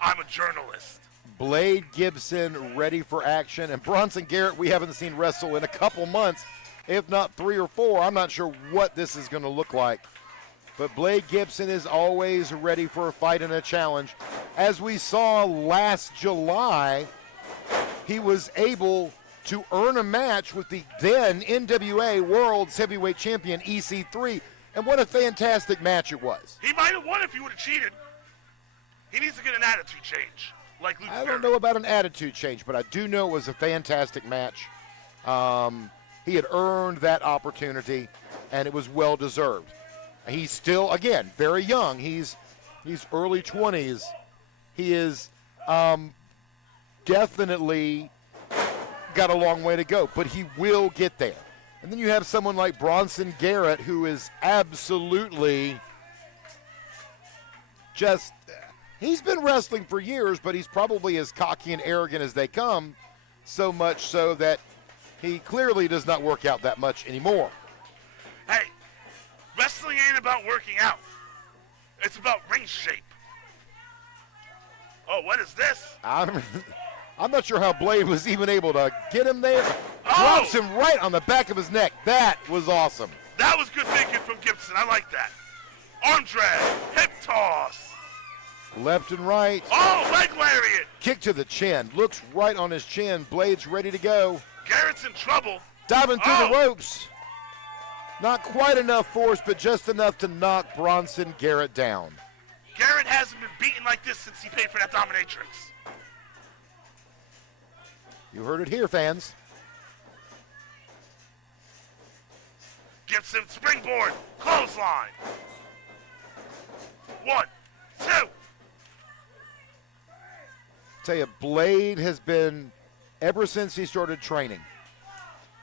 I'm a journalist. Blade Gibson ready for action. And Bronson Garrett, we haven't seen wrestle in a couple months, if not 3 or 4. I'm not sure what this is going to look like. But Blade Gibson is always ready for a fight and a challenge. As we saw last July, he was able to earn a match with the then NWA World's Heavyweight Champion EC3. And what a fantastic match it was. He might have won if he would have cheated. He needs to get an attitude change, like Luke I don't know about an attitude change, but I do know it was a fantastic match. He had earned that opportunity, and it was well-deserved. He's still, again, very young. He's early 20s, he is definitely got a long way to go, but he will get there. And then you have someone like Bronson Garrett, who is absolutely just, he's been wrestling for years, but he's probably as cocky and arrogant as they come, so much so that he clearly does not work out that much anymore. Hey, wrestling ain't about working out. It's about ring shape. Oh, what is this? I'm not sure how Blade was even able to get him there. Oh! Drops him right on the back of his neck. That was awesome. That was good thinking from Gibson. I like that. Arm drag, hip toss. Left and right. Oh, leg lariat. Kick to the chin. Looks right on his chin. Blade's ready to go. Garrett's in trouble. Diving through the ropes. Not quite enough force, but just enough to knock Bronson Garrett down. Garrett hasn't been beaten like this since he paid for that dominatrix. You heard it here, fans. Gibson springboard, clothesline. 1, 2. Tell you, Blade has been, ever since he started training,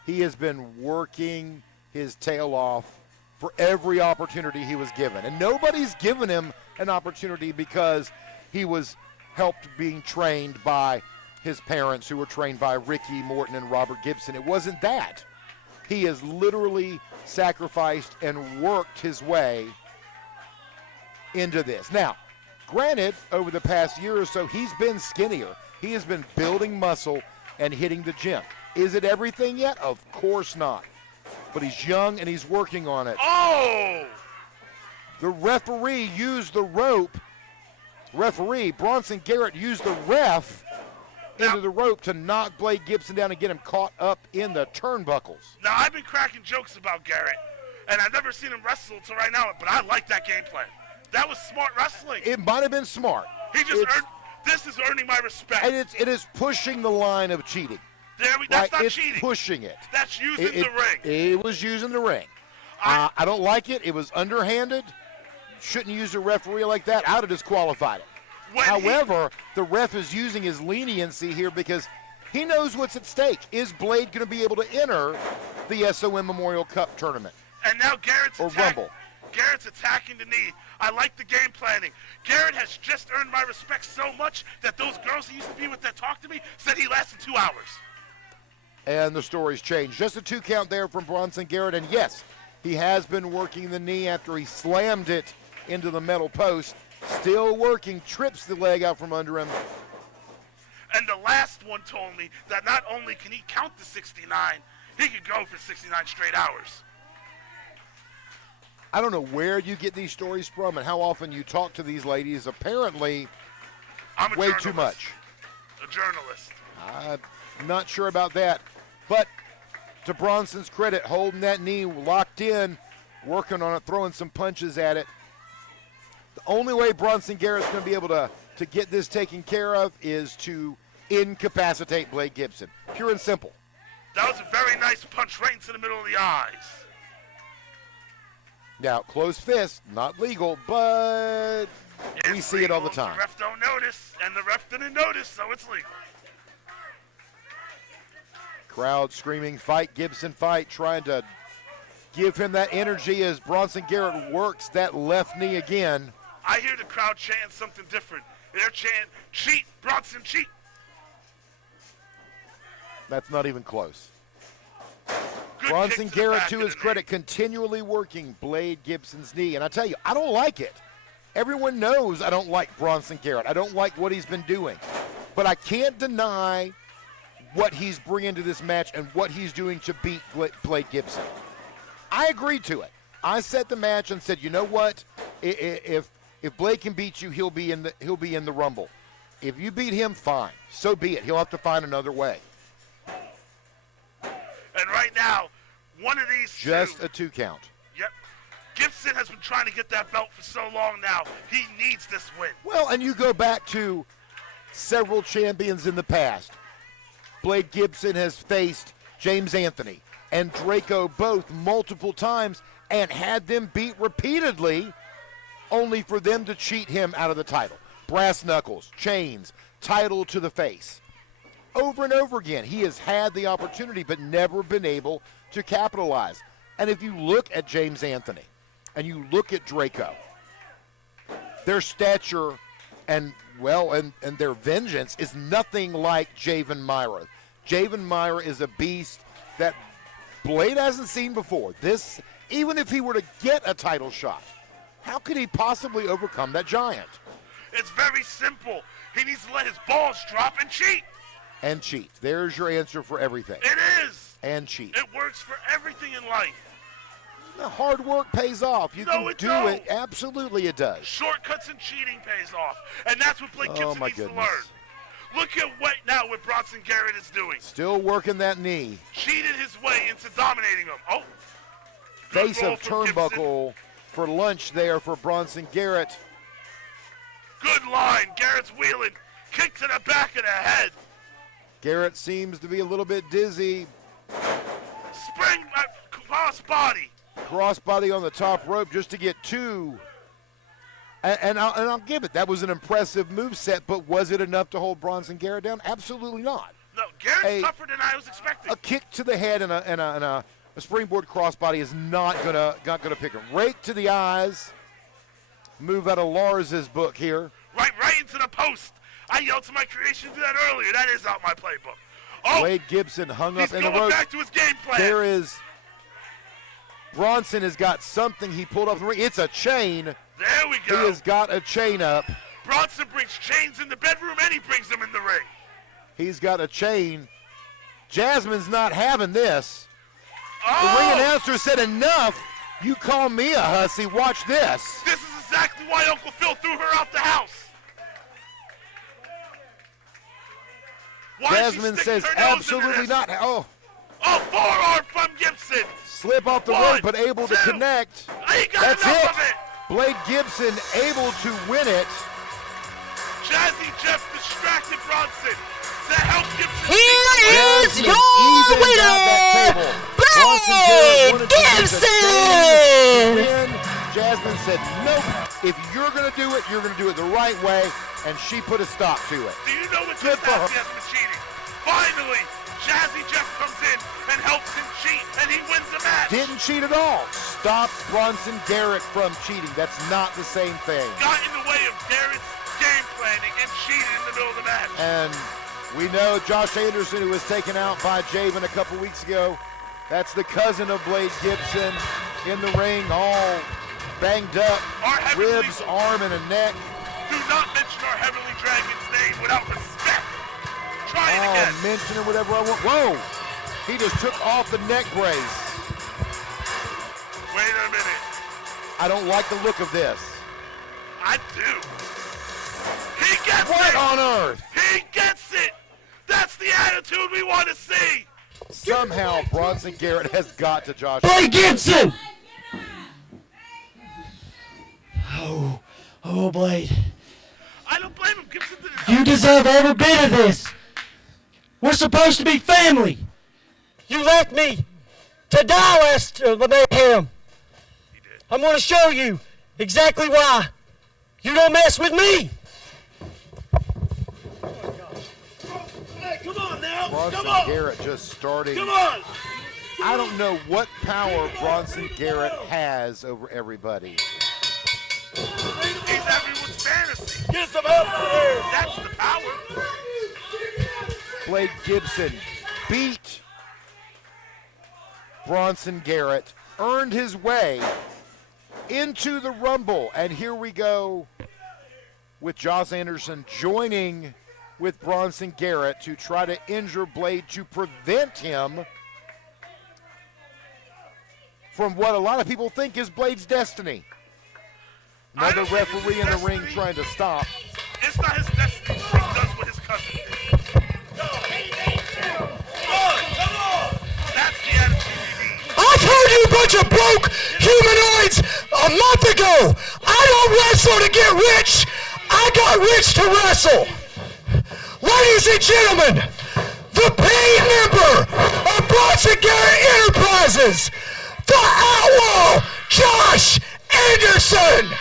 he has been working his tail off for every opportunity he was given. And nobody's given him an opportunity because he was helped being trained by his parents, who were trained by Ricky Morton and Robert Gibson. It wasn't that. He has literally sacrificed and worked his way into this. Now, granted, over the past year or so, he's been skinnier. He has been building muscle and hitting the gym. Is it everything yet? Of course not. But he's young and he's working on it. Oh! The referee used the rope. Bronson Garrett used the ref into the rope to knock Blade Gibson down and get him caught up in the turnbuckles. Now, I've been cracking jokes about Garrett, and I've never seen him wrestle until right now, but I like that game plan. That was smart wrestling. It might have been smart. He just earned, this is earning my respect. And it is pushing the line of cheating. That's not it's cheating. Pushing it. That's using the ring. It was using the ring. I don't like it. It was underhanded. Shouldn't use a referee like that. I would have disqualified it. However, the ref is using his leniency here because he knows what's at stake. Is Blade going to be able to enter the SOM Memorial Cup tournament? And now Garrett's Rumble. Garrett's attacking the knee. I like the game planning. Garrett has just earned my respect so much that those girls he used to be with that talked to me said he lasted 2 hours. And the story's changed. Just a 2 count there from Bronson Garrett. And yes, he has been working the knee after he slammed it into the metal post. Still working, trips the leg out from under him. And the last one told me that not only can he count the 69, he could go for 69 straight hours. I don't know where you get these stories from and how often you talk to these ladies. Apparently, I'm way too much. A journalist. I'm not sure about that. But to Bronson's credit, holding that knee locked in, working on it, throwing some punches at it. The only way Bronson Garrett's going to be able to get this taken care of is to incapacitate Blade Gibson. Pure and simple. That was a very nice punch right into the middle of the eyes. Now, closed fist, not legal, but we see it all the time. The ref don't notice, and the ref didn't notice, so it's legal. Crowd screaming, fight, Gibson, fight, trying to give him that energy as Bronson Garrett works that left knee again. I hear the crowd chanting something different. They're chanting, cheat, Bronson, cheat. That's not even close. Good Bronson kick to Garrett, the back to of his the credit, continually working Blade Gibson's knee. And I tell you, I don't like it. Everyone knows I don't like Bronson Garrett. I don't like what he's been doing. But I can't deny what he's bringing to this match and what he's doing to beat Blade Gibson. I agreed to it. I set the match and said, you know what? If Blade can beat you, he'll be in the Rumble. If you beat him, fine. So be it. He'll have to find another way. And right now, one of these Just a 2 count. Yep. Gibson has been trying to get that belt for so long now. He needs this win. Well, and you go back to several champions in the past. Blade Gibson has faced James Anthony and Draco both multiple times and had them beat repeatedly, only for them to cheat him out of the title. brass knuckles, chains, title to the face. Over and over again, he has had the opportunity but never been able to capitalize. And if you look at James Anthony and you look at Draco, their stature and their vengeance is nothing like Javen Myra. Javen Myra is a beast that Blade hasn't seen before. This, even if he were to get a title shot, how could he possibly overcome that giant? It's very simple. He needs to let his balls drop and cheat. And cheat. There's your answer for everything. It is. And cheat. It works for everything in life. The hard work pays off. You can do it. Absolutely it does. Shortcuts and cheating pays off. And that's what Blake Gibson needs to learn. Look at what Bronson Garrett is doing. Still working that knee. Cheated his way into dominating him. Oh. Face of turnbuckle for lunch there for Bronson Garrett. Good line. Garrett's wheeling. Kick to the back of the head. Garrett seems to be a little bit dizzy. Spring crossbody. Crossbody on the top rope just to get two. And I'll give it. That was an impressive moveset, but was it enough to hold Bronson Garrett down? Absolutely not. No, Garrett's tougher than I was expecting. A kick to the head and a springboard crossbody is not gonna pick him. Rake to the eyes. Move out of Lars's book here. Right into the post. I yelled to my creation to do that earlier. That is out my playbook. Oh, Wade Gibson hung up in the rope. He's going back to his game plan. Bronson has got something he pulled up the ring. It's a chain. There we go. He has got a chain up. Bronson brings chains in the bedroom and he brings them in the ring. He's got a chain. Jasmine's not having this. Oh. The ring announcer said, enough. You call me a hussy. Watch this. This is exactly why Uncle Phil threw her out the house. Jasmine says absolutely not. Oh, forearm from Gibson. Slip off the rope, but able to connect. That's it. Blade Gibson able to win it. Jazzy Jeff distracted Bronson to help Gibson. Here is your winner, Blade Gibson. Jasmine said, nope. If you're going to do it, you're going to do it the right way. And she put a stop to it. Do you know what just happened with cheating? Finally, Jazzy Jeff comes in and helps him cheat, and he wins the match. Didn't cheat at all. Stopped Bronson Garrett from cheating. That's not the same thing. Got in the way of Garrett's game planning and cheated in the middle of the match. And we know Josh Anderson, who was taken out by Javen a couple weeks ago. That's the cousin of Blade Gibson in the ring, all banged up. Ribs, arm, and a neck. Do not mention our Heavenly Dragon's name without respect. Try it again. Mention it whatever I want. Whoa! He just took off the neck brace. Wait a minute. I don't like the look of this. I do. He gets it. What on earth? He gets it. That's the attitude we want to see. Somehow Bronson Garrett has got to Josh. Blade Gibson! Oh, Blade. I don't blame him. Gibson did it. You deserve every bit of this. We're supposed to be family. You left me to die last the mayhem. I'm going to show you exactly why you don't mess with me. Hey, come on now. Bronson Garrett just starting. Come on. I don't know what power Bronson Garrett has over everybody. He's everyone's fantasy. Get some help here. That's the power. Blade Gibson beat Bronson Garrett, earned his way into the Rumble. And here we go with Josh Anderson joining with Bronson Garrett to try to injure Blade to prevent him from what a lot of people think is Blade's destiny. Another referee in the ring trying to stop. It's not his destiny. He does what his cousin did. Come on. That's the attitude we need. I told you a bunch of broke humanoids a month ago. I don't wrestle to get rich. I got rich to wrestle. Ladies and gentlemen, the paid member of Bronson Garrett Enterprises, the Outlaw Josh Anderson.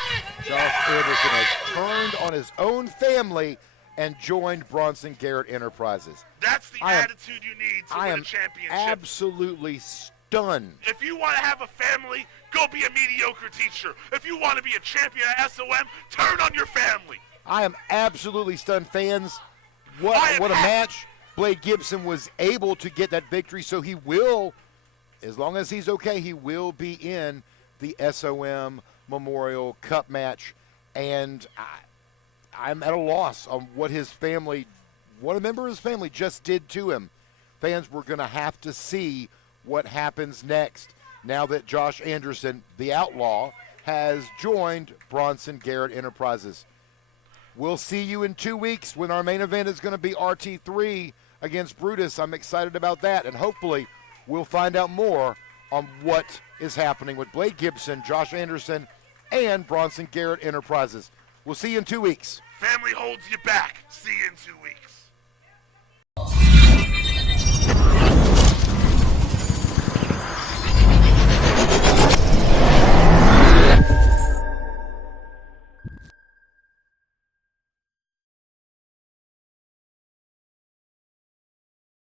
Josh Anderson has turned on his own family and joined Bronson Garrett Enterprises. That's the attitude you need to win a championship. I am absolutely stunned. If you want to have a family, go be a mediocre teacher. If you want to be a champion at SOM, turn on your family. I am absolutely stunned, fans. What a match. Blade Gibson was able to get that victory, so he will, as long as he's okay, he will be in the SOM Memorial Cup match. And I'm at a loss on what a member of his family just did to him. Fans, we're going to have to see what happens next now that Josh Anderson, the outlaw, has joined Bronson Garrett Enterprises. We'll see you in 2 weeks when our main event is going to be RT3 against Brutus. I'm excited about that, and hopefully we'll find out more on what is happening with Blade Gibson, Josh Anderson, and Bronson Garrett Enterprises. We'll see you in 2 weeks. Family holds you back. See you in 2 weeks.